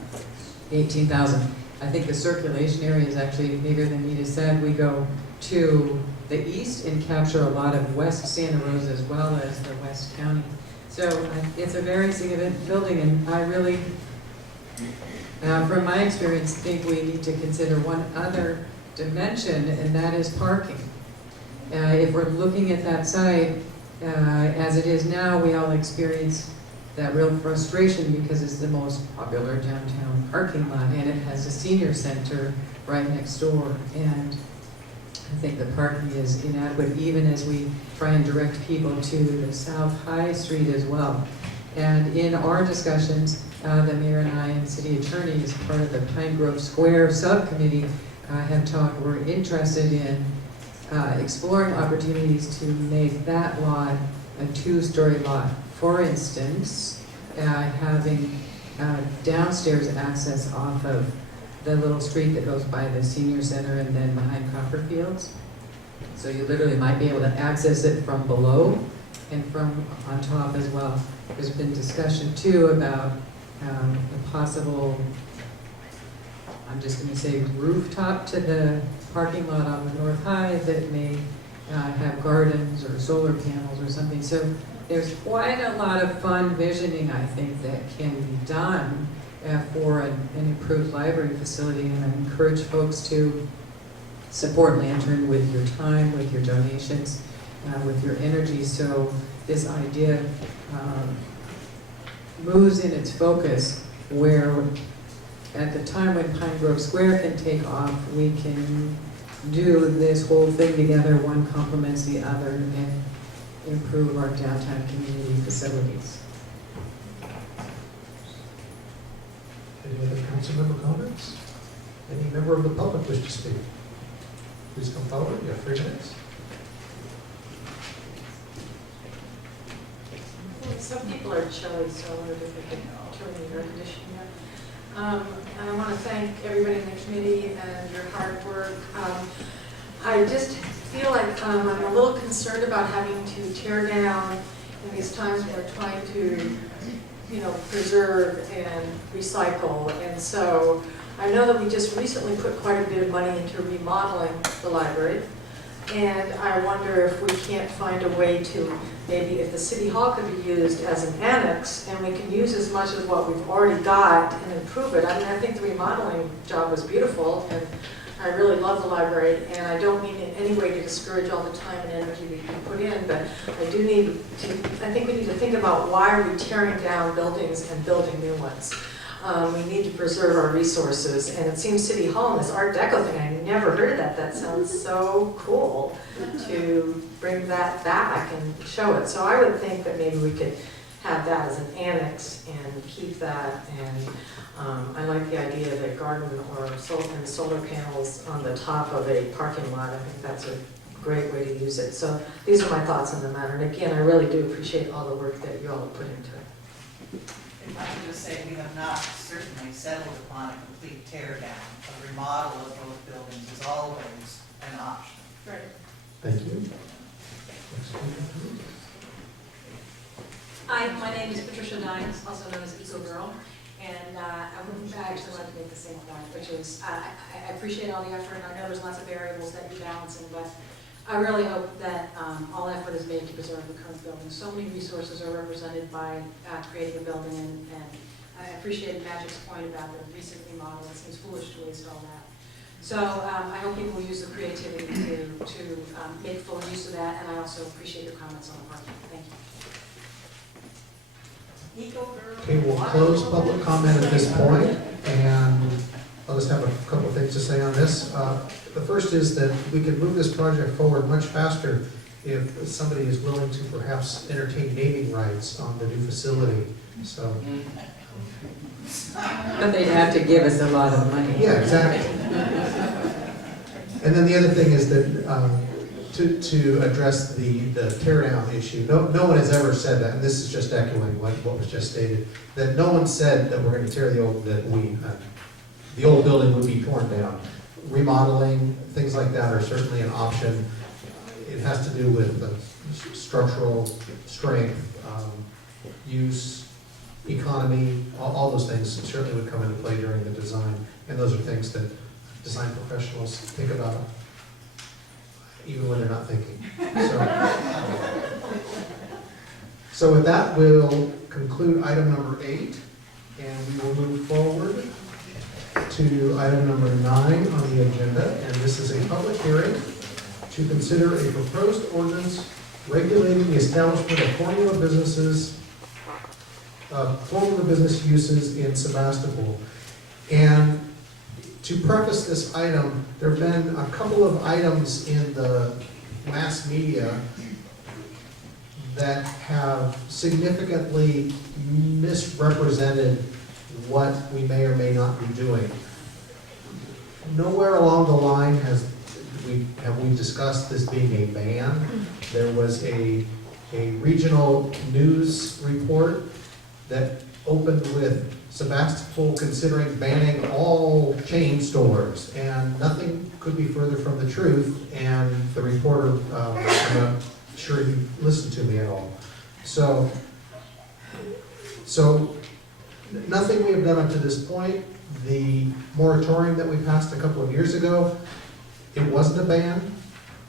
18,000. I think the circulation area is actually bigger than Nita said. We go to the east and capture a lot of West Santa Rosa as well as the West County. So it's a very significant building, and I really, from my experience, think we need to consider one other dimension, and that is parking. If we're looking at that site, as it is now, we all experience that real frustration because it's the most popular downtown parking lot, and it has a senior center right next door. And I think the parking is inadequate, even as we try and direct people to the South High Street as well. And in our discussions, the mayor and I and city attorney, as part of the Pine Grove Square subcommittee, have talked. We're interested in exploring opportunities to make that lot a two-story lot. For instance, having downstairs access off of the little street that goes by the senior center and then behind Copperfields. So you literally might be able to access it from below and from on top as well. There's been discussion too about a possible, I'm just going to say, rooftop to the parking lot on the North High that may have gardens or solar panels or something. So there's quite a lot of fun visioning, I think, that can be done for an improved library facility, and I encourage folks to support Lantern with your time, with your donations, with your energy, so this idea moves in its focus where at the time when Pine Grove Square can take off, we can do this whole thing together, one complements the other, and improve our downtown community facilities. Any other council member comments? Any member of the public wish to speak? Please come forward. You have 3 minutes. Some people are chilly, so I wondered if they could turn the air conditioning on. I want to thank everybody in the committee and your hard work. I just feel like I'm a little concerned about having to tear down in these times when we're trying to, preserve and recycle. And so I know that we just recently put quite a bit of money into remodeling the library. And I wonder if we can't find a way to, maybe if the city hall could be used as an annex and we can use as much of what we've already got and improve it. I mean, I think the remodeling job was beautiful and I really love the library, and I don't mean in any way to discourage all the time and energy we can put in, but I think we need to think about why are we tearing down buildings and building new ones. We need to preserve our resources, and it seems City Hall and this Art Deco thing, I never heard of that. That sounds so cool to bring that back and show it. So I would think that maybe we could have that as an annex and keep that. And I like the idea of a garden or solar panels on the top of a parking lot. I think that's a great way to use it. So these are my thoughts on the matter. And again, I really do appreciate all the work that you all have put into it. If I could just say, we have not certainly settled upon a complete tear down. A remodel of both buildings is always an option. Right. Thank you. Next speaker, please. Hi, my name is Patricia Dines, also known as Eco Girl, and I actually wanted to make the same point, which is I appreciate all the effort, and I know there's lots of variables that you're balancing, but I really hope that all effort is made to preserve the current building. So many resources are represented by creating a building, and I appreciate Magic's point about the recent remodel. It seems foolish to waste all that. So I hope people will use the creativity to make full use of that, and I also appreciate your comments on the parking. Thank you. Okay, we'll close public comment at this point, and I'll just have a couple of things to say on this. The first is that we could move this project forward much faster if somebody is willing to perhaps entertain naming rights on the new facility, so. But they'd have to give us a lot of money. Yeah, exactly. And then the other thing is that to address the tear down issue, no one has ever said that, and this is just echoing what was just stated, that no one said that we're going to tear the old building would be torn down. Remodeling, things like that are certainly an option. It has to do with the structural strength, use, economy, all those things certainly would come into play during the design, and those are things that design professionals think about even when they're not thinking. So with that, we'll conclude item number 8, and we will move forward to item number 9 on the agenda, and this is a public hearing to consider a proposed ordinance regulating the establishment of formula business uses in Sebastopol. And to preface this item, there have been a couple of items in the mass media that have significantly misrepresented what we may or may not be doing. Nowhere along the line have we discussed this being a ban. There was a regional news report that opened with Sebastopol considering banning all chain stores, and nothing could be further from the truth, and the reporter, I'm not sure he listened to me at all. So nothing we have done up to this point. The moratorium that we passed a couple of years ago, it wasn't a ban.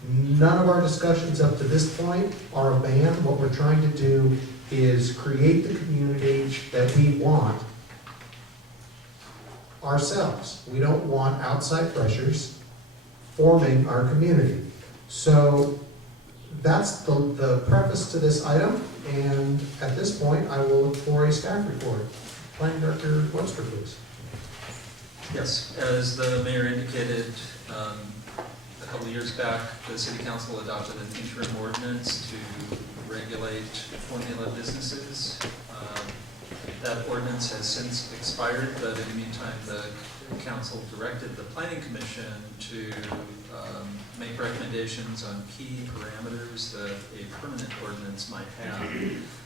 None of our discussions up to this point are a ban. What we're trying to do is create the community that we want ourselves. We don't want outside pressures forming our community. So that's the preface to this item, and at this point, I will look for a staff report. Planning Director Webster, please. Yes, as the mayor indicated, a couple of years back, the city council adopted an interim ordinance to regulate formula businesses. That ordinance has since expired, but in the meantime, the council directed the planning commission to make recommendations on key parameters that a permanent ordinance might have.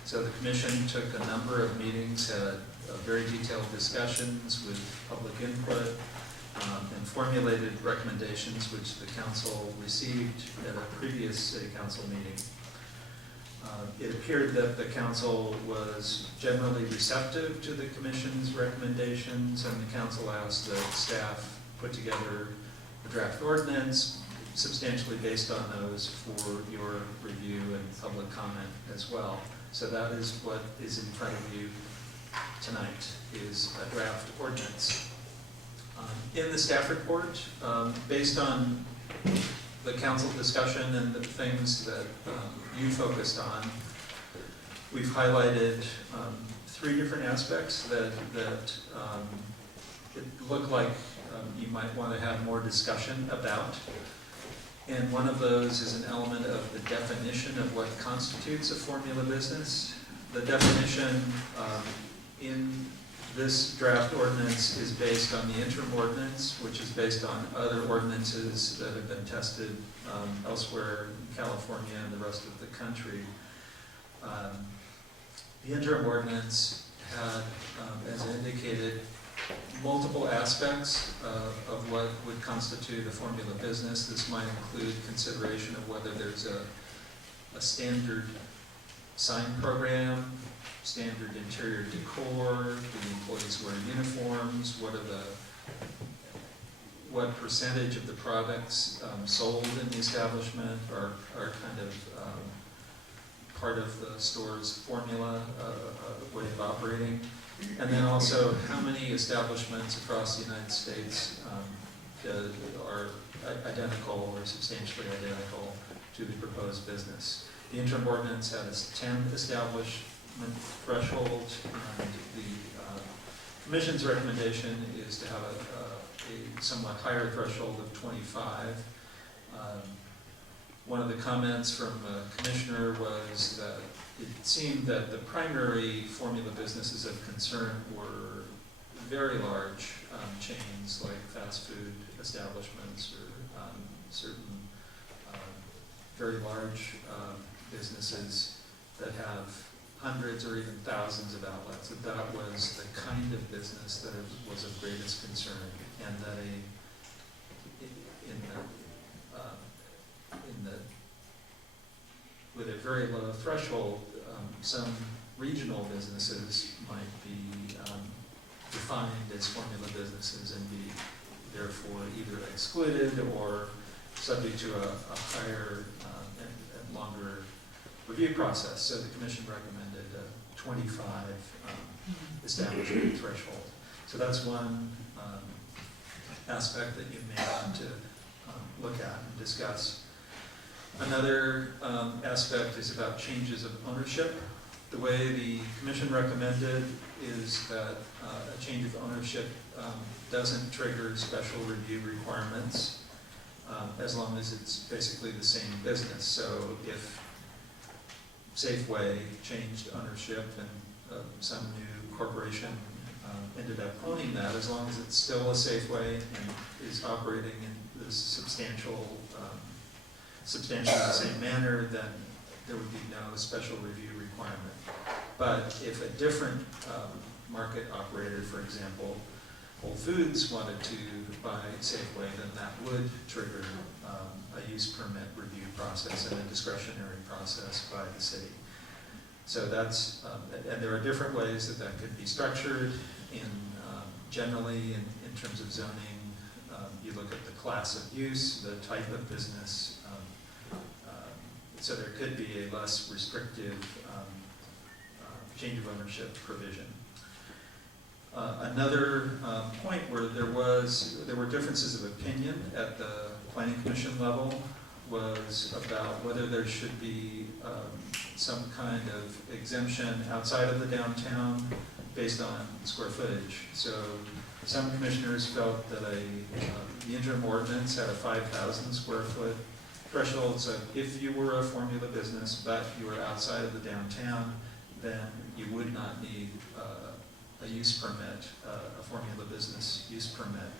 So the commission took a number of meetings, had very detailed discussions with public input, and formulated recommendations which the council received at a previous city council meeting. It appeared that the council was generally receptive to the commission's recommendations, and the council asked that staff put together a draft ordinance substantially based on those for your review and public comment as well. So that is what is in front of you tonight, is a draft ordinance. In the staff report, based on the council discussion and the things that you focused on, we've highlighted 3 different aspects that it look like you might want to have more discussion about. And one of those is an element of the definition of what constitutes a formula business. The definition in this draft ordinance is based on the interim ordinance, which is based on other ordinances that have been tested elsewhere in California and the rest of the country. The interim ordinance had, as indicated, multiple aspects of what would constitute a formula business. This might include consideration of whether there's a standard sign program, standard interior decor, do the employees wear uniforms, what percentage of the products sold in the establishment are kind of part of the store's formula, way of operating. And then also, how many establishments across the United States are identical or substantially identical to the proposed business. The interim ordinance has 10 establishment threshold, and the Commission's recommendation is to have a somewhat higher threshold of 25. One of the comments from a commissioner was that it seemed that the primary formula businesses of concern were very large chains like fast food establishments or certain very large businesses that have hundreds or even thousands of outlets. That was the kind of business that was of greatest concern, and that with a very low threshold, some regional businesses might be defined as formula businesses and be therefore either excluded or subject to a higher and longer review process. So the Commission recommended a 25 establishment threshold. So that's one aspect that you may want to look at and discuss. Another aspect is about changes of ownership. The way the Commission recommended is that a change of ownership doesn't trigger special review requirements as long as it's basically the same business. So if Safeway changed ownership and some new corporation ended up owning that, as long as it's still a Safeway and is operating in this substantially the same manner, then there would be no special review requirement. But if a different market operator, for example, Whole Foods, wanted to buy Safeway, then that would trigger a use permit review process and a discretionary process by the city. So that's, and there are different ways that that could be structured. Generally, in terms of zoning, you look at the class of use, the type of business. So there could be a less restrictive change of ownership provision. Another point where there were differences of opinion at the Planning Commission level was about whether there should be some kind of exemption outside of the downtown based on square footage. So some commissioners felt that the interim ordinance had a 5,000 square foot threshold. So if you were a formula business but you were outside of the downtown, then you would not need a use permit, a formula business use permit.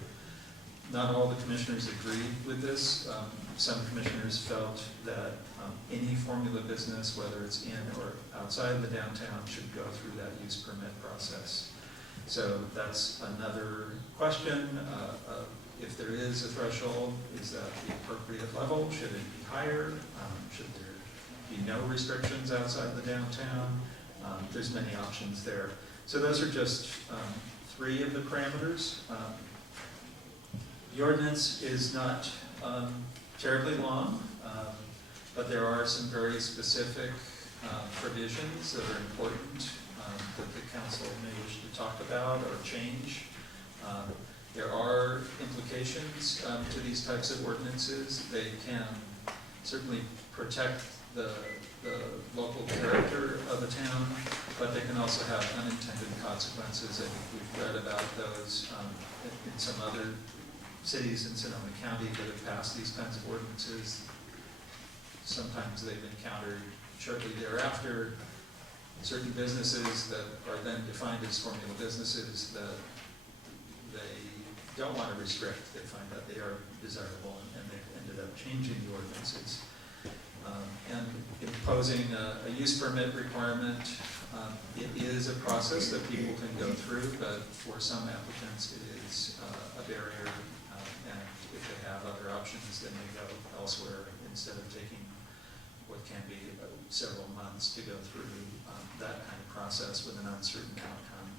Not all the commissioners agreed with this. Some commissioners felt that any formula business, whether it's in or outside of the downtown, should go through that use permit process. So that's another question. If there is a threshold, is that the appropriate level? Should it be higher? Should there be no restrictions outside the downtown? There's many options there. So those are just 3 of the parameters. The ordinance is not terribly long, but there are some very specific provisions that are important that the council may wish to talk about or change. There are implications to these types of ordinances. They can certainly protect the local character of a town, but they can also have unintended consequences. I think we've read about those in some other cities in Sonoma County that have passed these kinds of ordinances. Sometimes they've encountered shortly thereafter certain businesses that are then defined as formula businesses that they don't want to restrict. They find that they are desirable, and they've ended up changing the ordinances. And imposing a use permit requirement It is a process that people can go through, but for some applicants, it is a barrier. And if they have other options, then they go elsewhere instead of taking what can be several months to go through that kind of process with an uncertain outcome.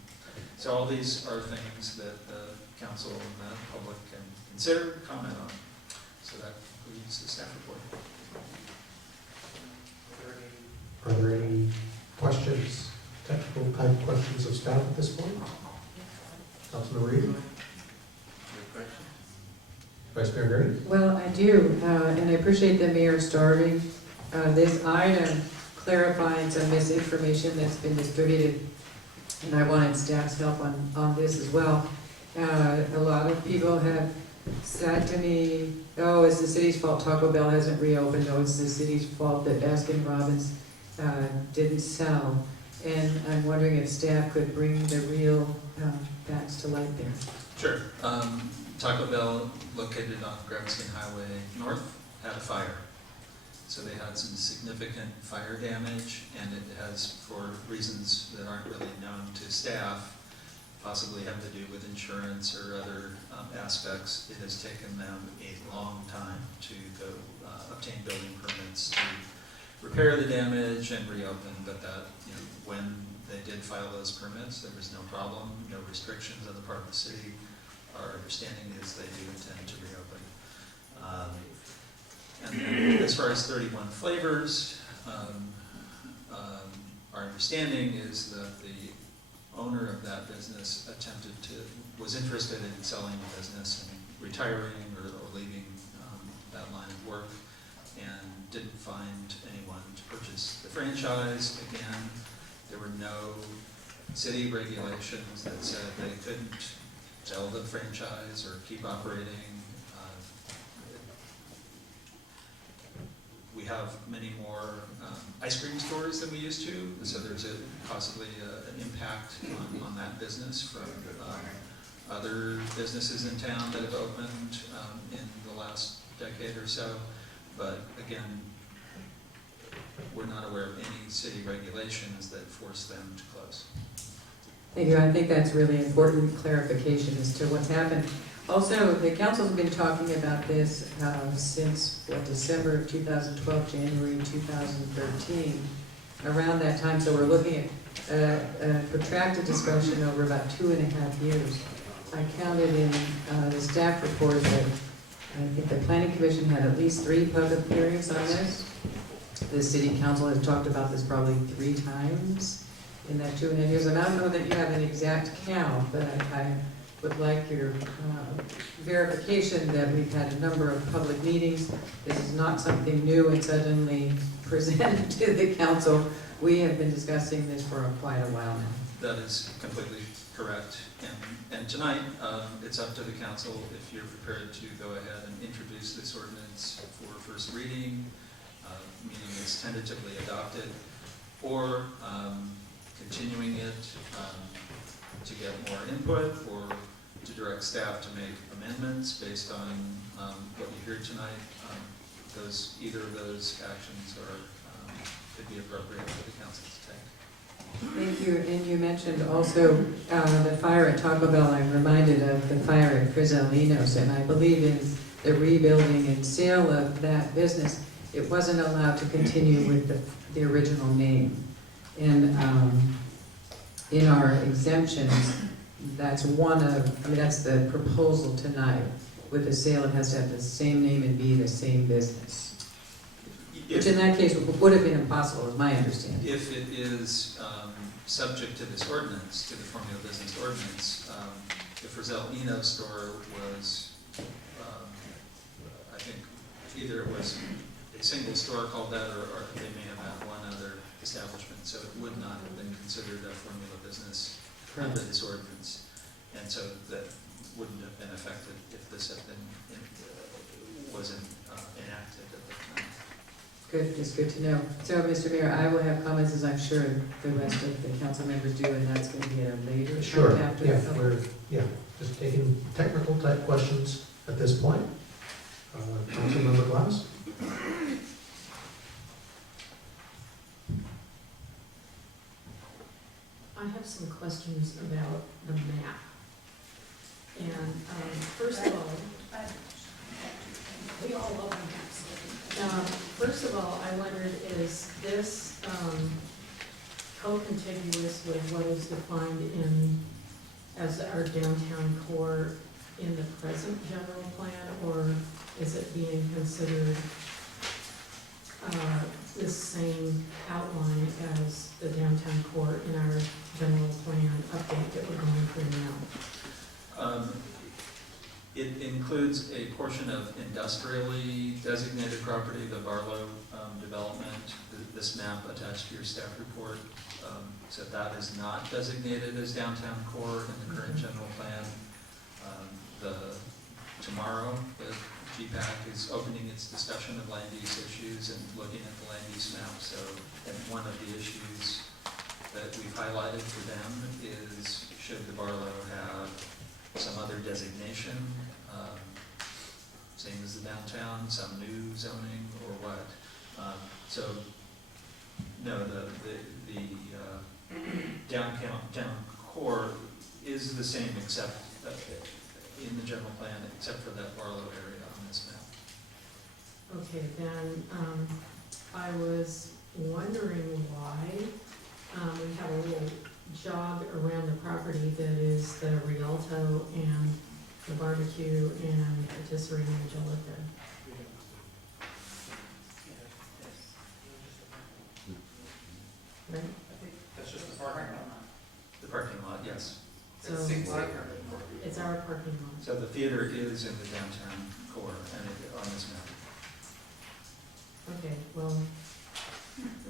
So all these are things that the council and the public can consider, comment on. So that concludes the staff report. Are there any questions, technical type questions of staff at this point? Councilman Reed? Vice Mayor Gurney? Well, I do, and I appreciate the mayor starting this item clarifying some misinformation that's been distributed, and I wanted staff's help on this as well. A lot of people have said to me, oh, it's the city's fault Taco Bell hasn't reopened, oh, it's the city's fault that Baskin Robbins didn't sell. And I'm wondering if staff could bring the real facts to light there. Sure. Taco Bell, located on Gregskin Highway North, had a fire. So they had some significant fire damage, and it has, for reasons that aren't really known to staff, possibly have to do with insurance or other aspects. It has taken them a long time to go obtain building permits to repair the damage and reopen, but that, when they did file those permits, there was no problem, no restrictions on the part of the city. Our understanding is they do intend to reopen. And then as far as 31 flavors, our understanding is that the owner of that business was interested in selling the business and retiring or leaving that line of work, and didn't find anyone to purchase the franchise. Again, there were no city regulations that said they couldn't sell the franchise or keep operating. We have many more ice cream stores than we used to, so there's possibly an impact on that business from other businesses in town that have opened in the last decade or so. But again, we're not aware of any city regulations that force them to close. Thank you. I think that's really important clarification as to what's happened. Also, the council's been talking about this since December of 2012, January 2013, around that time. So we're looking at a protracted discussion over about 2.5 years. I counted in the staff report that I think the Planning Commission had at least 3 public hearings on this. The City Council has talked about this probably 3 times in that 2.5 years. And I don't know that you have an exact count, but I would like your verification that we've had a number of public meetings. This is not something new and suddenly presented to the council. We have been discussing this for quite a while now. That is completely correct. And tonight, it's up to the council if you're prepared to go ahead and introduce this ordinance for first reading, meaning it's tentatively adopted, or continuing it to get more input, or to direct staff to make amendments based on what you hear tonight. Either of those actions could be appropriate for the council to take. Thank you. And you mentioned also the fire at Taco Bell. I'm reminded of the fire at Frizelinos, and I believe in the rebuilding and sale of that business, it wasn't allowed to continue with the original name. And in our exemptions, that's that's the proposal tonight. With the sale, it has to have the same name and be the same business. Which in that case would have been impossible, is my understanding. If it is subject to this ordinance, to the formula business ordinance, the Frizell-Eno store was, I think, either it was a single store called that, or they may have had one other establishment, so it would not have been considered a formula business under this ordinance. And so that wouldn't have been affected if this had been, wasn't enacted at the time. Good, it's good to know. So, Mr. Mayor, I will have comments, as I'm sure the rest of the council members do, and that's going to be at a later Sure, time after yeah, the public. we're just taking technical type questions at this point. Councilmember Glass? have some questions about the map. And first of all, we all love maps. First of all, I wondered, is this co-contiguous with what is defined in, as our downtown core in the present general plan, or is it being considered the same outline as the downtown core in our general plan update that we're going through now? It includes a portion of industrially designated property, the Barlow development. This map attached to your staff report, so that is not designated as downtown core in the current general plan. Tomorrow, the GPAC is opening its discussion of land use issues and looking at the land use map. So, and one of the issues that we've highlighted for them is, should the Barlow have some other designation, same as the downtown, some new zoning, or what? So, no, the downtown core is the same except in the general plan, except for that Barlow area on this map. Okay, then I was wondering why we have a little jog around the property that is the Rialto and the barbecue and patisserie Angelica. Right? That's just the parking lot. The parking lot, yes. So it's our parking lot. So the theater is in the downtown core and on this map. Okay, well,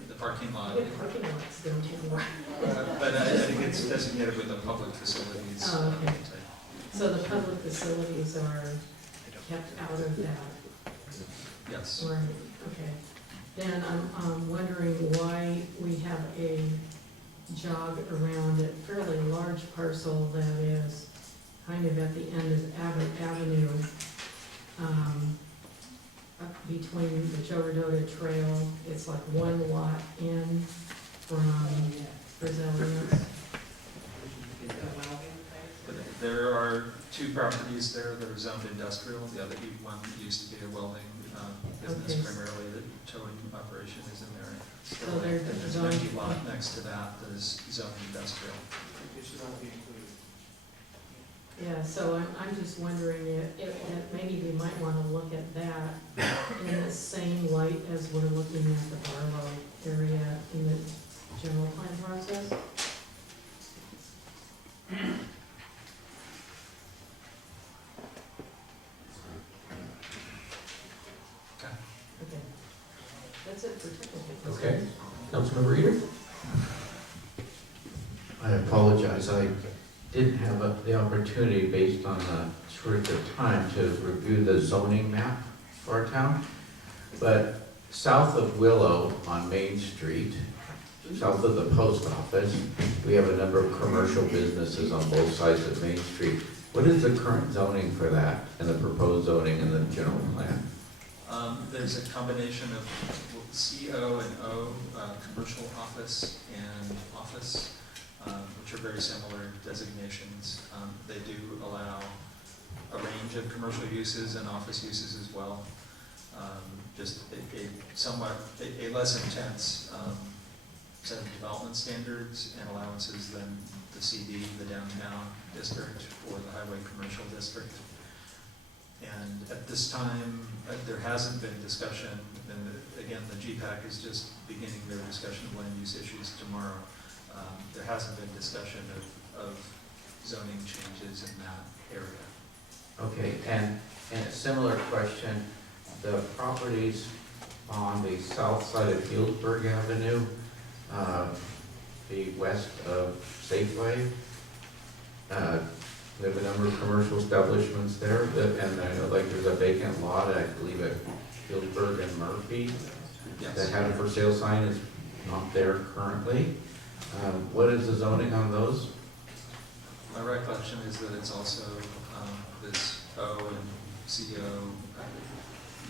The parking lot. we have parking lots downtown. But I think it's designated with the public facilities. Oh, okay. type. So the public facilities are kept out of that. Yes. Right, okay. Then I'm wondering why we have a jog around a fairly large parcel that is kind of at the end of Abbott Avenue, up between the Joe Rodota Trail. It's like one lot in from Brazilians. There are two properties there that are zoned industrial. The other one used to be a welding business, Okay. primarily the towing operation is in there. still. So they're And there's zoned- an empty lot next to that that is zoned industrial. It should all be included. Yeah, so I'm just wondering if maybe we might want to look at that in the same light as we're looking at the Barlow area in the general plan process. Okay. Okay. That's it for technical. Okay, Councilmember Eder? I apologize, I didn't have the opportunity, based on the shortage of time, to review the zoning map for our town. But south of Willow on Main Street, south of the post office, we have a number of commercial businesses on both sides of Main Street. What is the current zoning for that and the proposed zoning in the general plan? There's a combination of CO and O, commercial office and office, which are very similar designations. They do allow a range of commercial uses and office uses as well. Just a less intense set of development standards and allowances than the CD, the downtown district, or the highway commercial district. And at this time, there hasn't been discussion, and again, the GPAC is just beginning their discussion of land use issues tomorrow. There hasn't been discussion of zoning changes in that area. Okay, and a similar question, the properties on the south side of Healdsburg Avenue, the west of Safeway, we have a number of commercial establishments there, and I know like there's a vacant lot, I believe at Healdsburg and Murphy, that Yes. had a for sale sign, is not there currently. What is the zoning on those? My recollection is that it's also this O and CO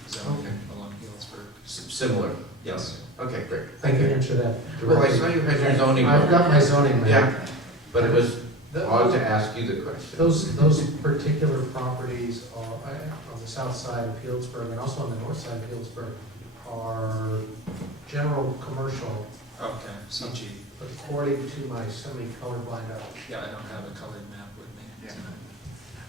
zoning Okay. along Healdsburg. Similar? Yes. Okay, great. I can answer that Well, I directly. saw you had your zoning. I've got my zoning map. Yeah. but it was The- odd to ask you the question. Those particular properties are, on the south side of Healdsburg and also on the north side of Healdsburg are general commercial, Okay, CG. according to my semi-colorblind eye. Yeah, I don't have a colored map with me Yeah. tonight.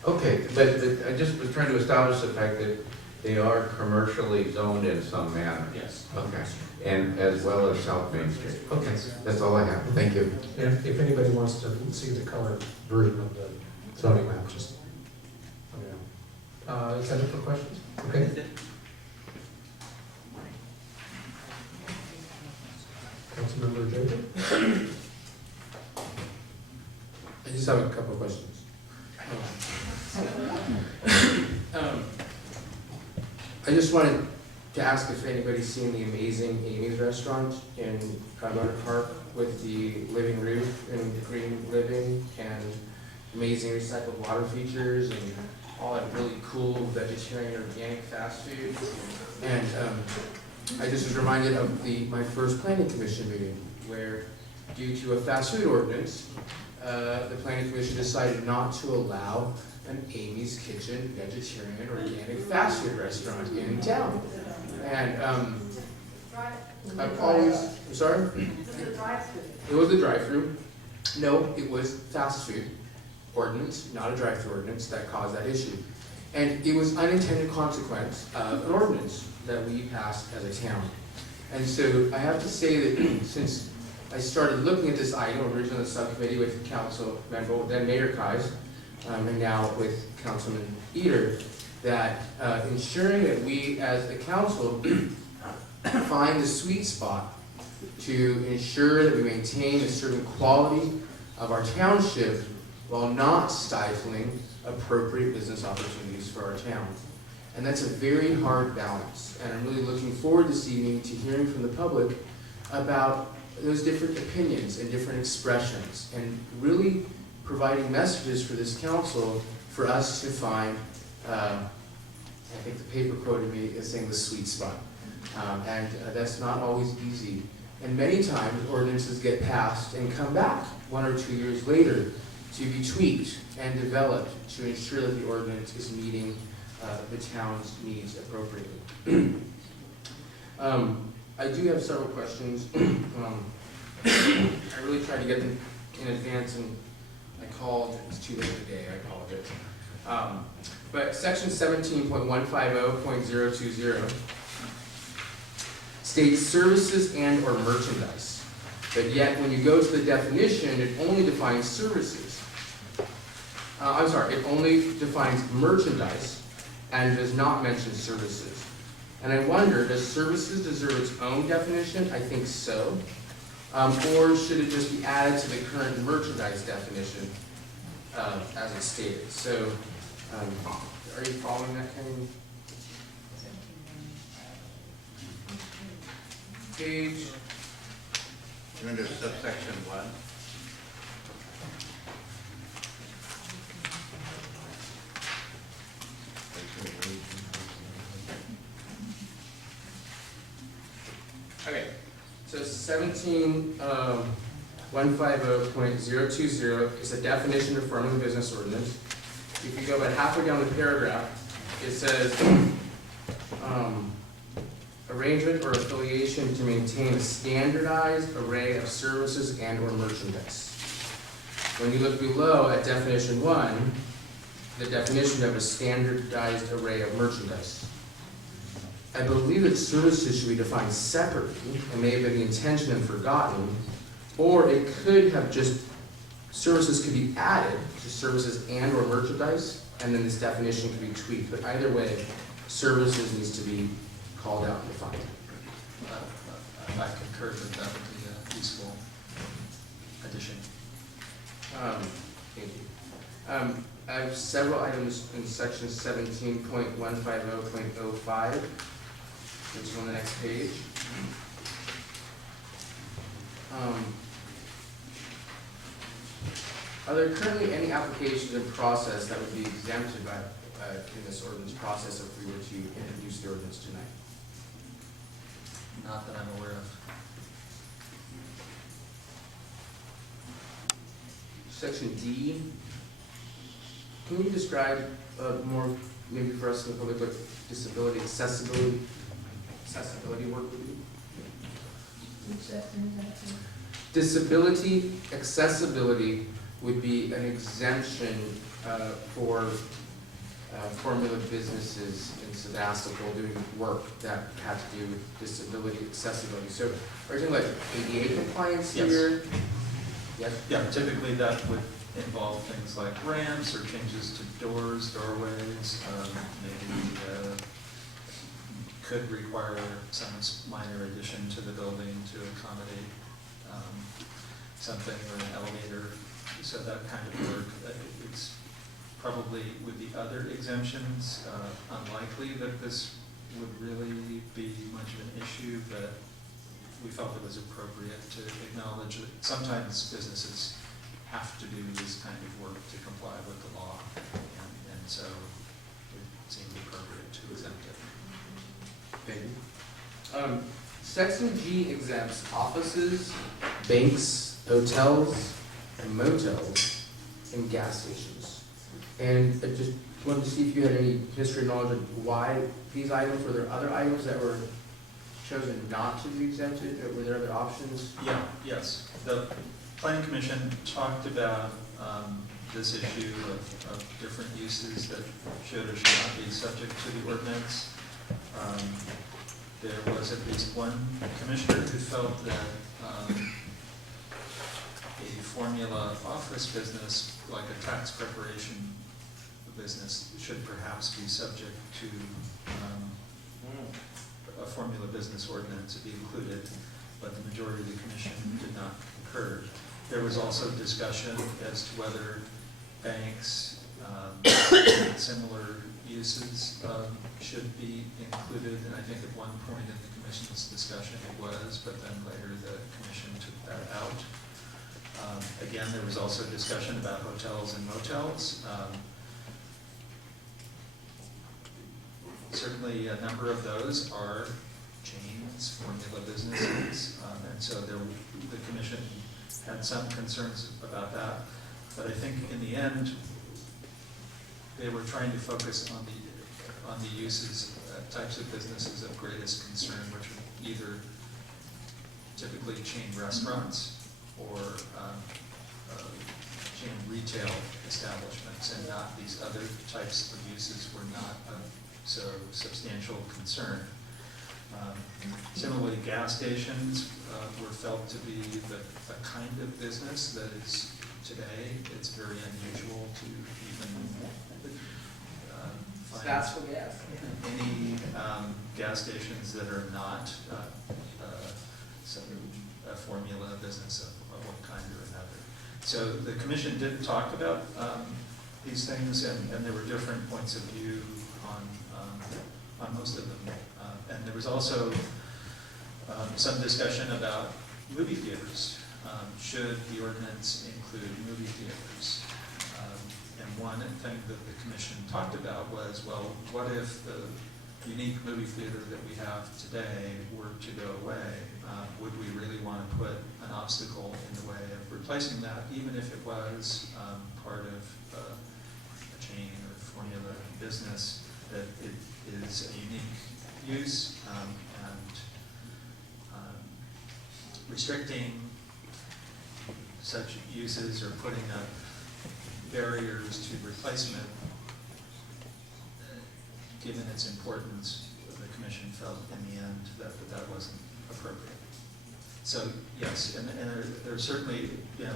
Okay, but I just was trying to establish the fact that they are commercially zoned in some manner. Yes. Okay, and as well as South Main Street. Okay, that's all I have. Thank you. And if anybody wants to see the colored version of the zoning map, just let me know. Is that it for questions? Okay. Councilmember Jacob? I just have a couple of questions. I just wanted to ask if anybody's seen the amazing Amy's restaurant in Motor Park with the living roof and green living and amazing recycled water features and all that really cool vegetarian organic fast food. And I just was reminded of my first planning commission meeting where, due to a fast food ordinance, the planning commission decided not to allow an Amy's Kitchen vegetarian organic fast food restaurant in town. And I've always, I'm sorry? It was a drive-through. No, it was fast food ordinance, not a drive-through ordinance, that caused that issue. And it was unintended consequence of an ordinance that we passed as a town. And so I have to say that since I started looking at this item, originally the subcommittee with council member, then Mayor Kais, and now with Councilman Eater, that ensuring that we as a council find the sweet spot to ensure that we maintain a certain quality of our township while not stifling appropriate business opportunities for our town. And that's a very hard balance. And I'm really looking forward this evening to hearing from the public about those different opinions and different expressions, and really providing messages for this council for us to find, I think the paper quoted me as saying the sweet spot. And that's not always easy. And many times ordinances get passed and come back 1 or 2 years later to be tweaked and developed to ensure that the ordinance is meeting the town's needs appropriately. I do have several questions. I really tried to get them in advance and I called, it was too late today, I apologize. But section 17.150.020 states services and or merchandise. But yet when you go to the definition, it only defines services. It only defines merchandise and does not mention services. And I wonder, does services deserve its own definition? I think so. Or should it just be added to the current merchandise definition as it's stated? So, are you following that, Kenny? Page. You're under subsection 1. Okay, so 17.150.020 is a definition affirming the business ordinance. If you go about halfway down the paragraph, it says, arrangement or affiliation to maintain a standardized array of services and or merchandise. When you look below at definition 1, the definition of a standardized array of merchandise. I believe that services should be defined separately, and may have been the intention and forgotten, or it could have just, services could be added to services and or merchandise, and then this definition could be tweaked. But either way, services needs to be called out and defined. I concur that that would be a useful addition. Thank you. I have several items in section 17.150.05, which is on the next page. Are there currently any applications in process that would be exempted by, in this ordinance process if we were to introduce the ordinance tonight? Not that I'm aware of. Section D, can you describe more, maybe for us in the public, what disability accessibility work would be? Disability accessibility would be an exemption for formula businesses in Sebastopol doing work that had to do with disability accessibility. So are you talking about ADA compliance Yes. here? Yes. Yeah, typically that would involve things like ramps or changes to doors, doorways, maybe could require some minor addition to the building to accommodate something or an elevator. So that kind of work, it's probably with the other exemptions, unlikely that this would really be much of an issue, but we felt it was appropriate to acknowledge that sometimes businesses have to do this kind of work to comply with the law, and so it seemed appropriate to exempt it. Thank you. Section G exempts offices, banks, hotels, and motels, and gas stations. And I just wanted to see if you had any history or knowledge of why these items, were there other items that were chosen not to be exempted, or were there other options? Yeah, yes. The Planning Commission talked about this issue of different uses that should or should not be subject to the ordinance. There was at least one commissioner who felt that a formula office business, like a tax preparation business, should perhaps be subject to a formula business ordinance to be included, but the majority of the commission did not concur. There was also discussion as to whether banks, similar uses should be included, and I think at one point in the commission's discussion it was, but then later the commission took that out. Again, there was also discussion about hotels and motels. Certainly a number of those are chains, formula businesses, and so the commission had some concerns about that. But I think in the end, they were trying to focus on the uses, types of businesses of greatest concern, which are either typically chain restaurants or chain retail establishments, and not these other types of uses were not of so substantial concern. Similarly, gas stations were felt to be the kind of business that is today. It's very unusual to even find any gas stations that are not a formula business of one kind or another. So the commission did talk about these things, and there were different points of view on most of them. And there was also some discussion about movie theaters. Should the ordinance include movie theaters? And one thing that the commission talked about was, well, what if the unique movie theater that we have today were to go away? Would we really want to put an obstacle in the way of replacing that, even if it was part of a chain or formula business, that it is a unique use, and restricting such uses or putting up barriers to replacement, given its importance, the commission felt in the end that that wasn't appropriate. So yes, and there certainly, the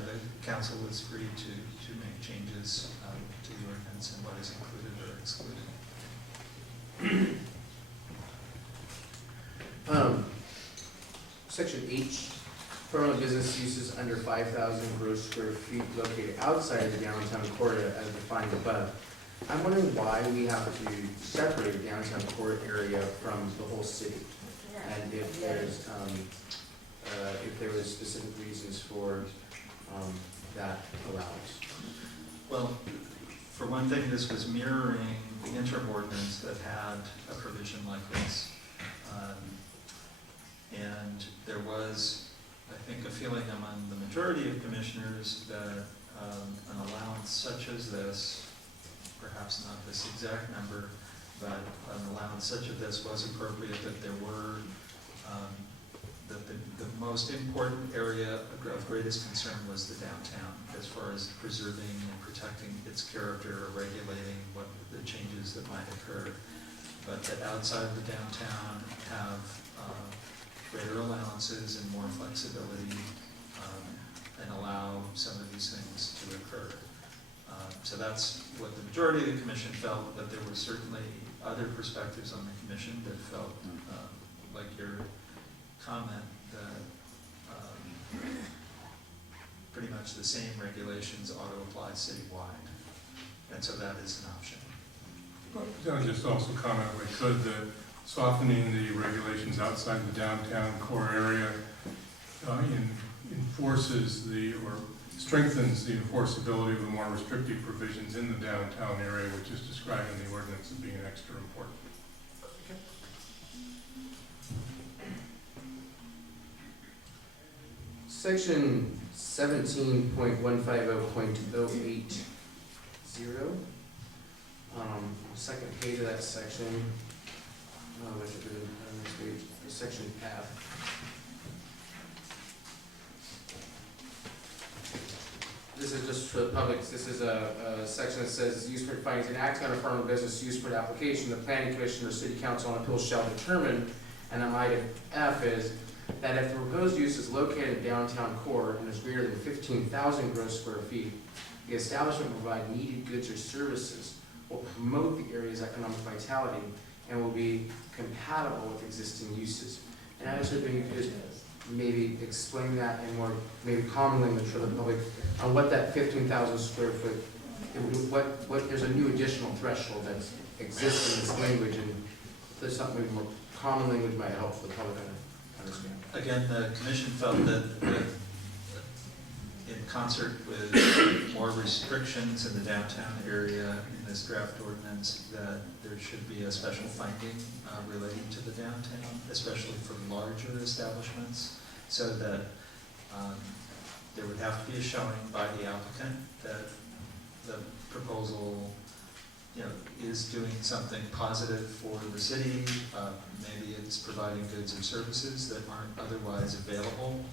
council was free to make changes to the ordinance and what is included or excluded. Section H, formula business uses under 5,000 gross square feet located outside of the downtown core as defined above. I'm wondering why we have to separate the downtown core area from the whole city, and if there was specific reasons for that allowance. Well, for one thing, this was mirroring the interim ordinance that had a provision like this. And there was, I think, a feeling among the majority of commissioners that an allowance such as this, perhaps not this exact number, but an allowance such as this was appropriate, that there were, that the most important area of greatest concern was the downtown, as far as preserving and protecting its character or regulating what the changes that might occur. But that outside of the downtown have greater allowances and more flexibility, and allow some of these things to occur. So that's what the majority of the commission felt, but there were certainly other perspectives on the commission that felt, like your comment, that pretty much the same regulations ought to apply citywide. And so that is an option. I'll just also comment, if I could, that softening the regulations outside the downtown core area enforces or strengthens the enforceability of the more restrictive provisions in the downtown area, which is described in the ordinance as being extra important. Section 17.150.080, second page of that section, section F. This is just for the public. This is a section that says use permit findings. In acting on a farm or business use permit application, the planning commission or city council on appeal shall determine, and then item F is that if the proposed use is located in downtown core and is greater than 15,000 gross square feet, the establishment will provide needed goods or services, will promote the area's economic vitality, and will be compatible with existing uses. And I was hoping you could just maybe explain that in more maybe common language for the public on what that 15,000 square foot, what there's a new additional threshold that exists in this language, and if there's something maybe more common language might help for the public to understand. Again, the commission felt that in concert with more restrictions in the downtown area in this draft ordinance, that there should be a special finding relating to the downtown, especially for larger establishments, so that there would have to be a showing by the applicant that the proposal, is doing something positive for the city. Maybe it's providing goods and services that aren't otherwise available.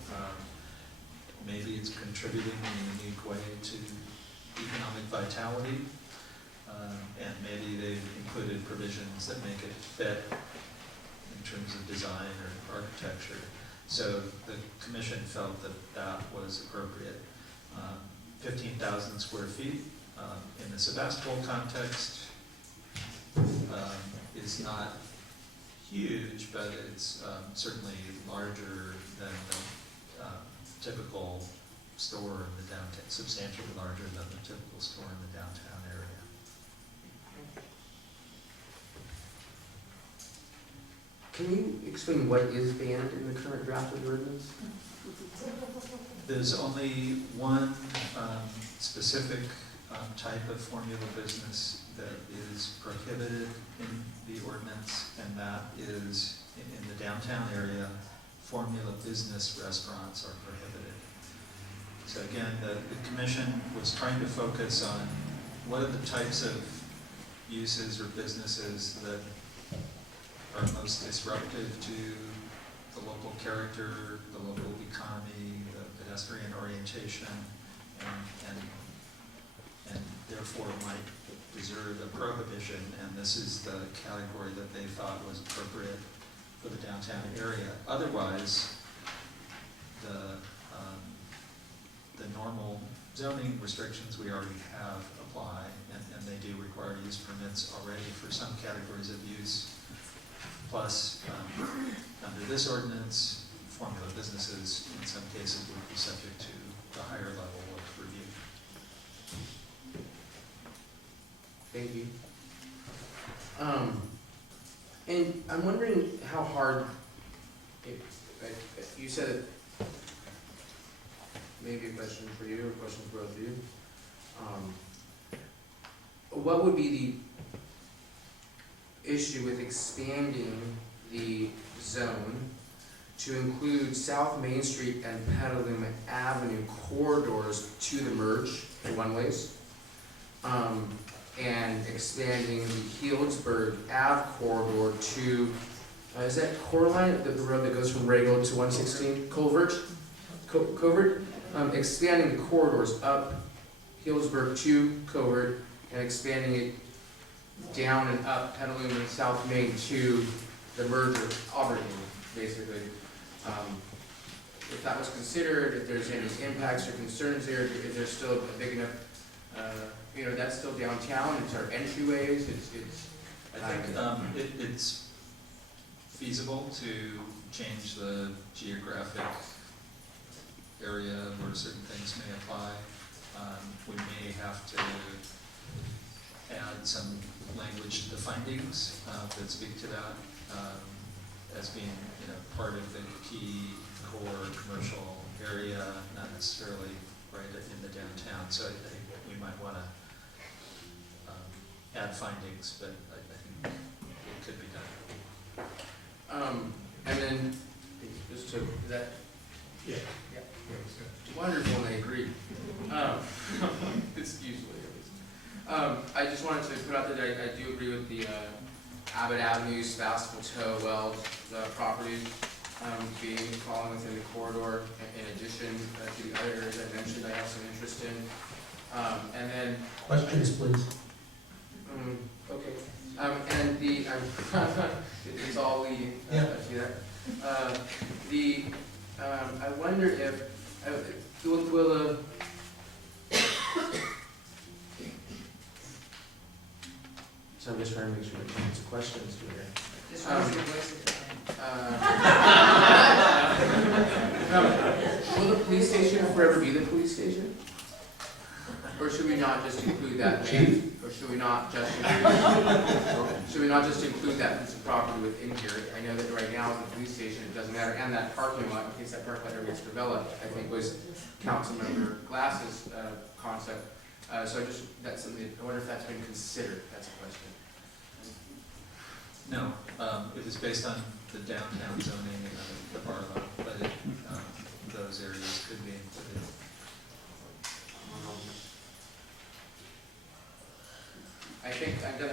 Maybe it's contributing in a unique way to economic vitality. And maybe they've included provisions that make it fit in terms of design or architecture. So the commission felt that that was appropriate. 15,000 square feet in the Sebastopol context is not huge, but it's certainly larger than the typical store in the downtown, substantially larger than the typical store in the downtown area. Can you explain what is banned in the current draft of the ordinance? There's only one specific type of formula business that is prohibited in the ordinance, and that is in the downtown area, formula business restaurants are prohibited. So again, the commission was trying to focus on what are the types of uses or businesses that are most disruptive to the local character, the local economy, the pedestrian orientation, and therefore might deserve a prohibition, and this is the category that they thought was appropriate for the downtown area. Otherwise, the normal zoning restrictions we already have apply, and they do require use permits already for some categories of use. Plus, under this ordinance, formula businesses in some cases would be subject to the higher level of review. Thank you. And I'm wondering how hard, you said it, maybe a question for you or a question for both of you. What would be the issue with expanding the zone to include South Main Street and Petaluma Avenue corridors to the merge one-ways, and expanding the Healdsburg Ave corridor to, is that Coraline, the road that goes from Regal to 116, Covert? Expanding the corridors up Healdsburg to Covert, and expanding it down and up Petaluma and South Main to the merger, Auburn, basically. If that was considered, if there's any impacts or concerns there, is there still a big enough, that's still downtown, it's our entryways, I think it's feasible to change the geographic area where certain things may apply. We may have to add some language to the findings that speak to that as being, part of the key core commercial area, not necessarily right in the downtown. So I think we might want to add findings, but I think it could be done. And then, just to that. Yeah. Wonderful, and I agree. It's usually I just wanted to put out that I do agree with the Abbott Avenue, Sebastopol Toe, Weld property falling within the corridor. In addition to the other areas I mentioned, I have some interest in. And then Questions, please. Okay. And the it's all leading to that. I wonder if will so I'm just trying to make sure to answer questions here. Just raise your voice Will the police station forever be the police station? Or should we not just include that? Chief? Or should we not just include that piece of property within here? I know that right now the police station, it doesn't matter, and that parking lot, in case that parking lot ever gets developed, I think was Councilmember Glass's concept. So that's something, I wonder if that's been considered. That's a question. No, it was based on the downtown zoning and the Barlow, but those areas could be included.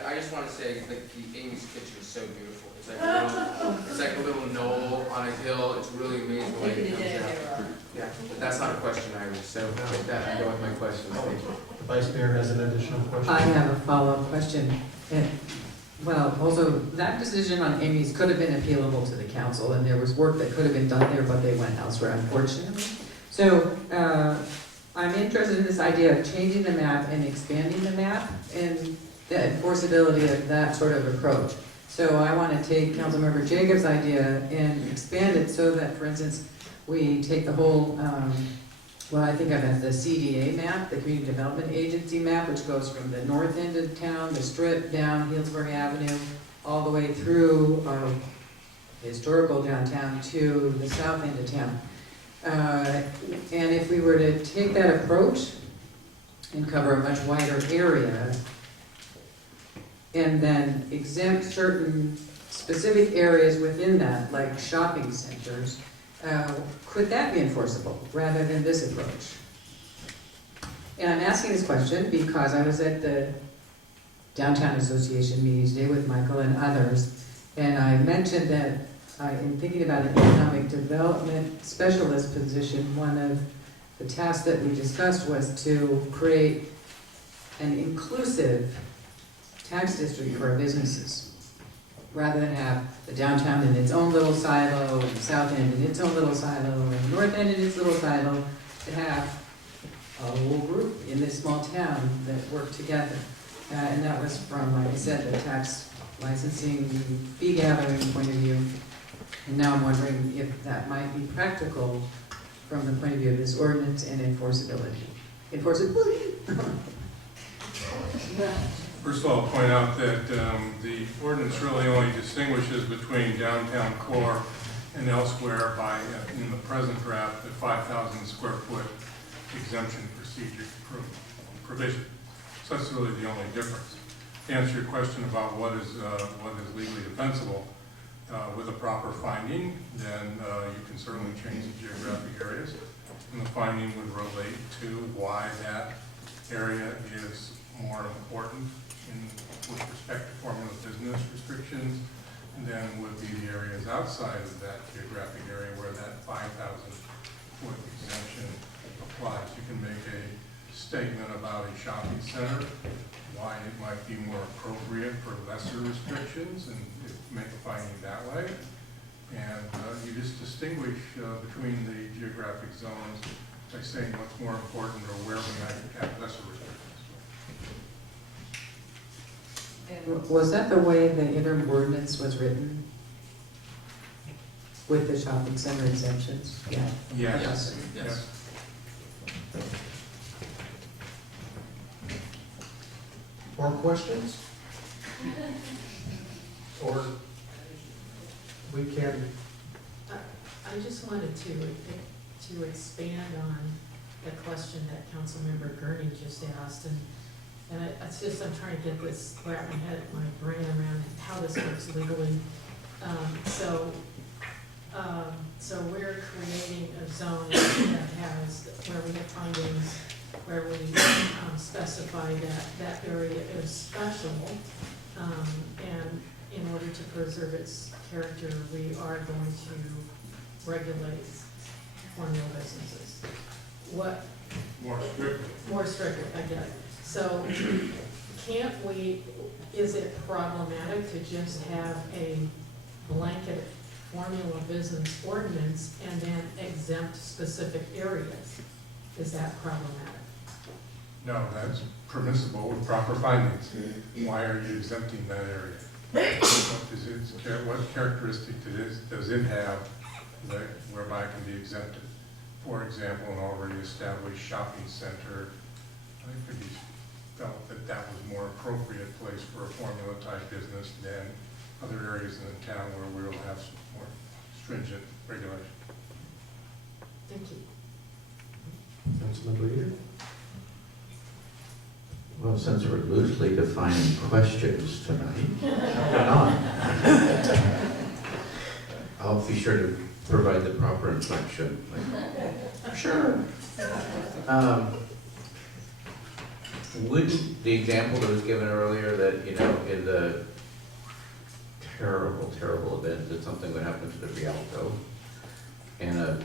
I just want to say, like, the Amy's Kitchen is so beautiful. It's like a little knoll on a hill. It's really amazing the way it comes out. Yeah, but that's not a question, Iris. So with that, I go with my questions. Thank you. The Vice Mayor has an additional question. I have a follow-up question. Also, that decision on Amy's could have been appealable to the council, and there was work that could have been done there, but they went elsewhere, unfortunately. So I'm interested in this idea of changing the map and expanding the map and the enforceability of that sort of approach. So I want to take Councilmember Jacobs' idea and expand it so that, for instance, we take the whole, what I think of as the CDA map, the Community Development Agency map, which goes from the north end of town, the Strip, down Healdsburg Avenue, all the way through historical downtown to the south end of town. And if we were to take that approach and cover a much wider area, and then exempt certain specific areas within that, like shopping centers, could that be enforceable rather than this approach? And I'm asking this question because I was at the Downtown Association meeting today with Michael and others, and I mentioned that in thinking about an economic development specialist position, one of the tasks that we discussed was to create an inclusive tax district for our businesses, rather than have the downtown in its own little silo, and the south end in its own little silo, and the north end in its little silo, to have a whole group in this small town that work together. And that was from, like I said, the tax licensing, fee gathering point of view. And now I'm wondering if that might be practical from the point of view of this ordinance and enforceability. Enforceability? First of all, I'll point out that the ordinance really only distinguishes between downtown core and elsewhere by, in the present draft, the 5,000 square foot exemption procedure provision. So that's really the only difference. To answer your question about what is legally defensible, with a proper finding, then you can certainly change the geographic areas. And the finding would relate to why that area is more important with respect to formula business restrictions than would be the areas outside of that geographic area where that 5,000 foot exemption applies. You can make a statement about a shopping center, why it might be more appropriate for lesser restrictions, and make a finding that way. And you just distinguish between the geographic zones by saying what's more important or where we might have lesser restrictions. And was that the way the interim ordinance was written? With the shopping center exemptions? Yeah. Yes. Yes. More questions? Or we can, I just wanted to expand on the question that Councilmember Gurney just asked, and it's just, I'm trying to get this, wrap my brain around how this works legally. So we're creating a zone that has, where we have findings, where we specify that that area is special, and in order to preserve its character, we are going to regulate formula businesses. What? More strictly. More strictly, I get it. So can't we, is it problematic to just have a blanket formula business ordinance and then exempt specific areas? Is that problematic? No, that's permissible with proper findings. Why are you exempting that area? What characteristic does it have that whereby it can be exempted? For example, an already established shopping center, I think he felt that that was a more appropriate place for a formula type business than other areas in the town where we'll have some more stringent regulation. Thank you. Councilmember Eder? Well, since we're loosely defining questions tonight, why not? I'll be sure to provide the proper inflection. Sure. Wouldn't the example that was given earlier that, you know, in the terrible, terrible event that something would happen to the Rialto and a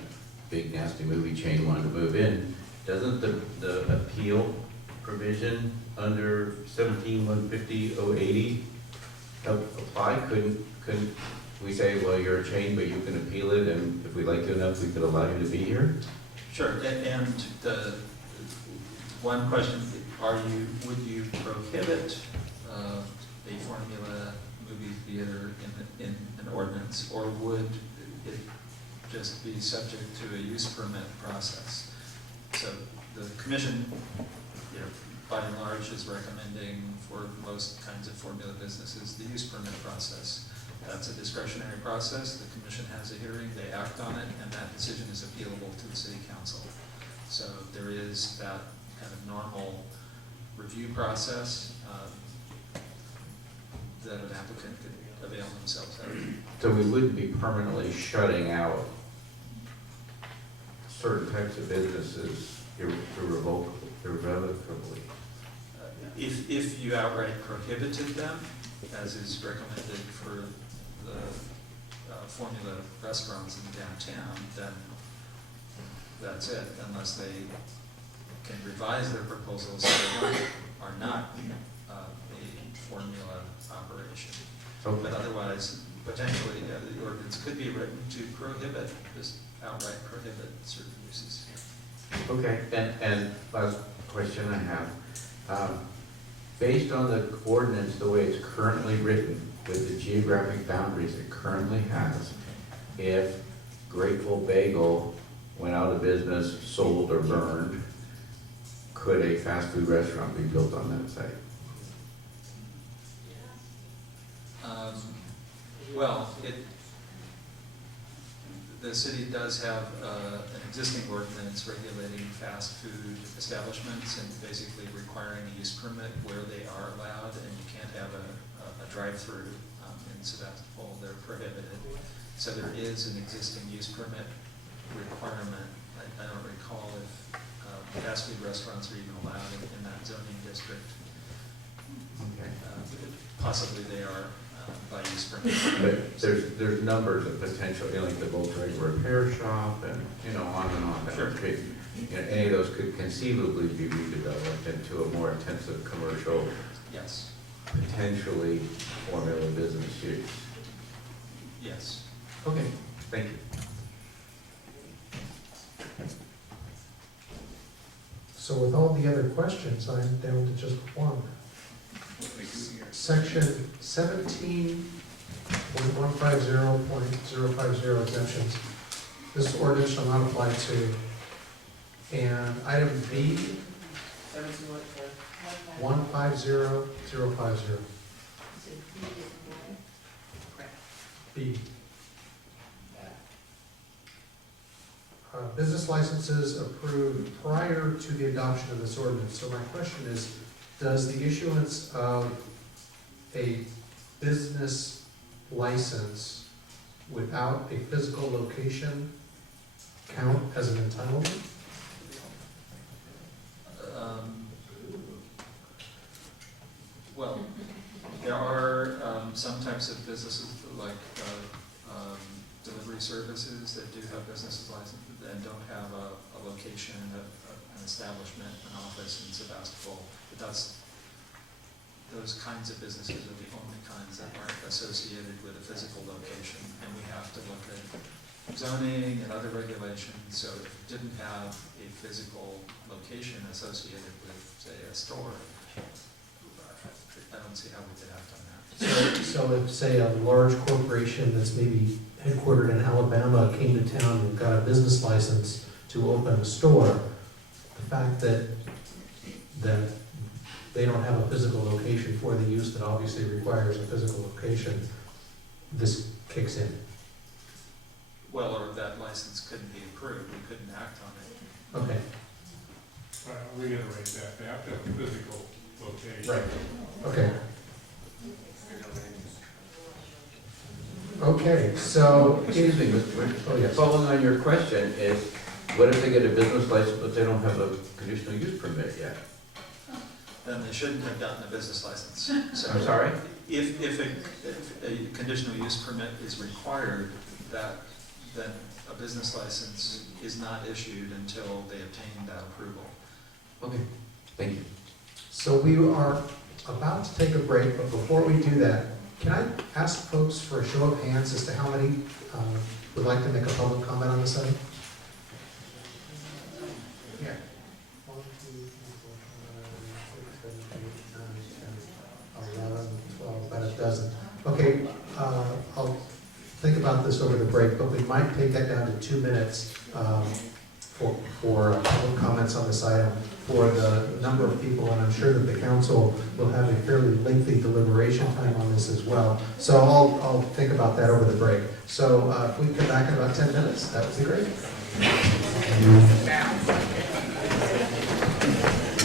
big nasty movie chain wanted to move in, doesn't the appeal provision under 17-150-080 apply? Couldn't we say, well, you're a chain, but you can appeal it, and if we like you enough, we could allow you to be here? Sure, and the one question, would you prohibit a formula movie theater in an ordinance, or would it just be subject to a use permit process? So the commission, you know, by and large is recommending for most kinds of formula businesses the use permit process. That's a discretionary process. The commission has a hearing, they act on it, and that decision is appealable to the city council. So there is that kind of normal review process that an applicant could avail themselves of. So we wouldn't be permanently shutting out certain types of businesses irrevocably. If you outright prohibited them, as is recommended for the formula restaurants in downtown, then that's it, unless they can revise their proposals so they are not a formula operation. Okay. But otherwise, potentially, the ordinance could be written to prohibit, just outright prohibit certain uses. Okay, and last question I have. Based on the ordinance, the way it's currently written, with the geographic boundaries it currently has, if Grateful Bagel went out of business, sold, or burned, could a fast food restaurant be built on that site? Well, the city does have an existing ordinance regulating fast food establishments and basically requiring a use permit where they are allowed, and you can't have a drive-through in Sebastopol, they're prohibited. So there is an existing use permit requirement. I don't recall if fast food restaurants are even allowed in that zoning district. Okay. Possibly they are by use permit. But there's numbers of potential, like the Volkswagen repair shop and, on and on. Sure. Any of those could conceivably be redeveloped into a more intensive commercial, Yes, potentially formula business use. yes. Okay, thank you. So with all the other questions, I'm down to just one. Section 17.150.050 exemptions. This ordinance shall not apply to. And item B, 150050. B. Business licenses approved prior to the adoption of this ordinance. So my question is, does the issuance of a business license without a physical location count as an entitlement? Well, there are some types of businesses like delivery services that do have business licenses and don't have a location, an establishment, an office in Sebastopol. But those kinds of businesses are the only kinds that aren't associated with a physical location. And we have to look at zoning and other regulations. So if it didn't have a physical location associated with, say, a store, I don't see how we could have done that. So if, say, a large corporation that's maybe headquartered in Alabama came to town and got a business license to open a store, the fact that they don't have a physical location for the use that obviously requires a physical location, this kicks in. Well, or that license couldn't be approved, we couldn't act on it. Okay. I'll reiterate that, they have to have a physical location. Right. Okay. Okay, so, Excuse me, Mr. Wynn. oh yes, Following on your question is, what if they get a business license but they don't have a conditional use permit yet? Then they shouldn't have gotten a business license. So I'm sorry? if a conditional use permit is required, then a business license is not issued until they obtain that approval. Okay, thank you. so we are about to take a break, but before we do that, can I ask folks for a show of hands as to how many would like to make a public comment on this item? Yeah. 1, 2, 3, 4, 5, 6, 7, 8, 9, 10, 11, 12, about a dozen. Okay, I'll think about this over the break, but we might take that down to 2 minutes for public comments on this item for the number of people, and I'm sure that the council will have a fairly lengthy deliberation time on this as well. So I'll think about that over the break. So if we come back in about 10 minutes, that would be great.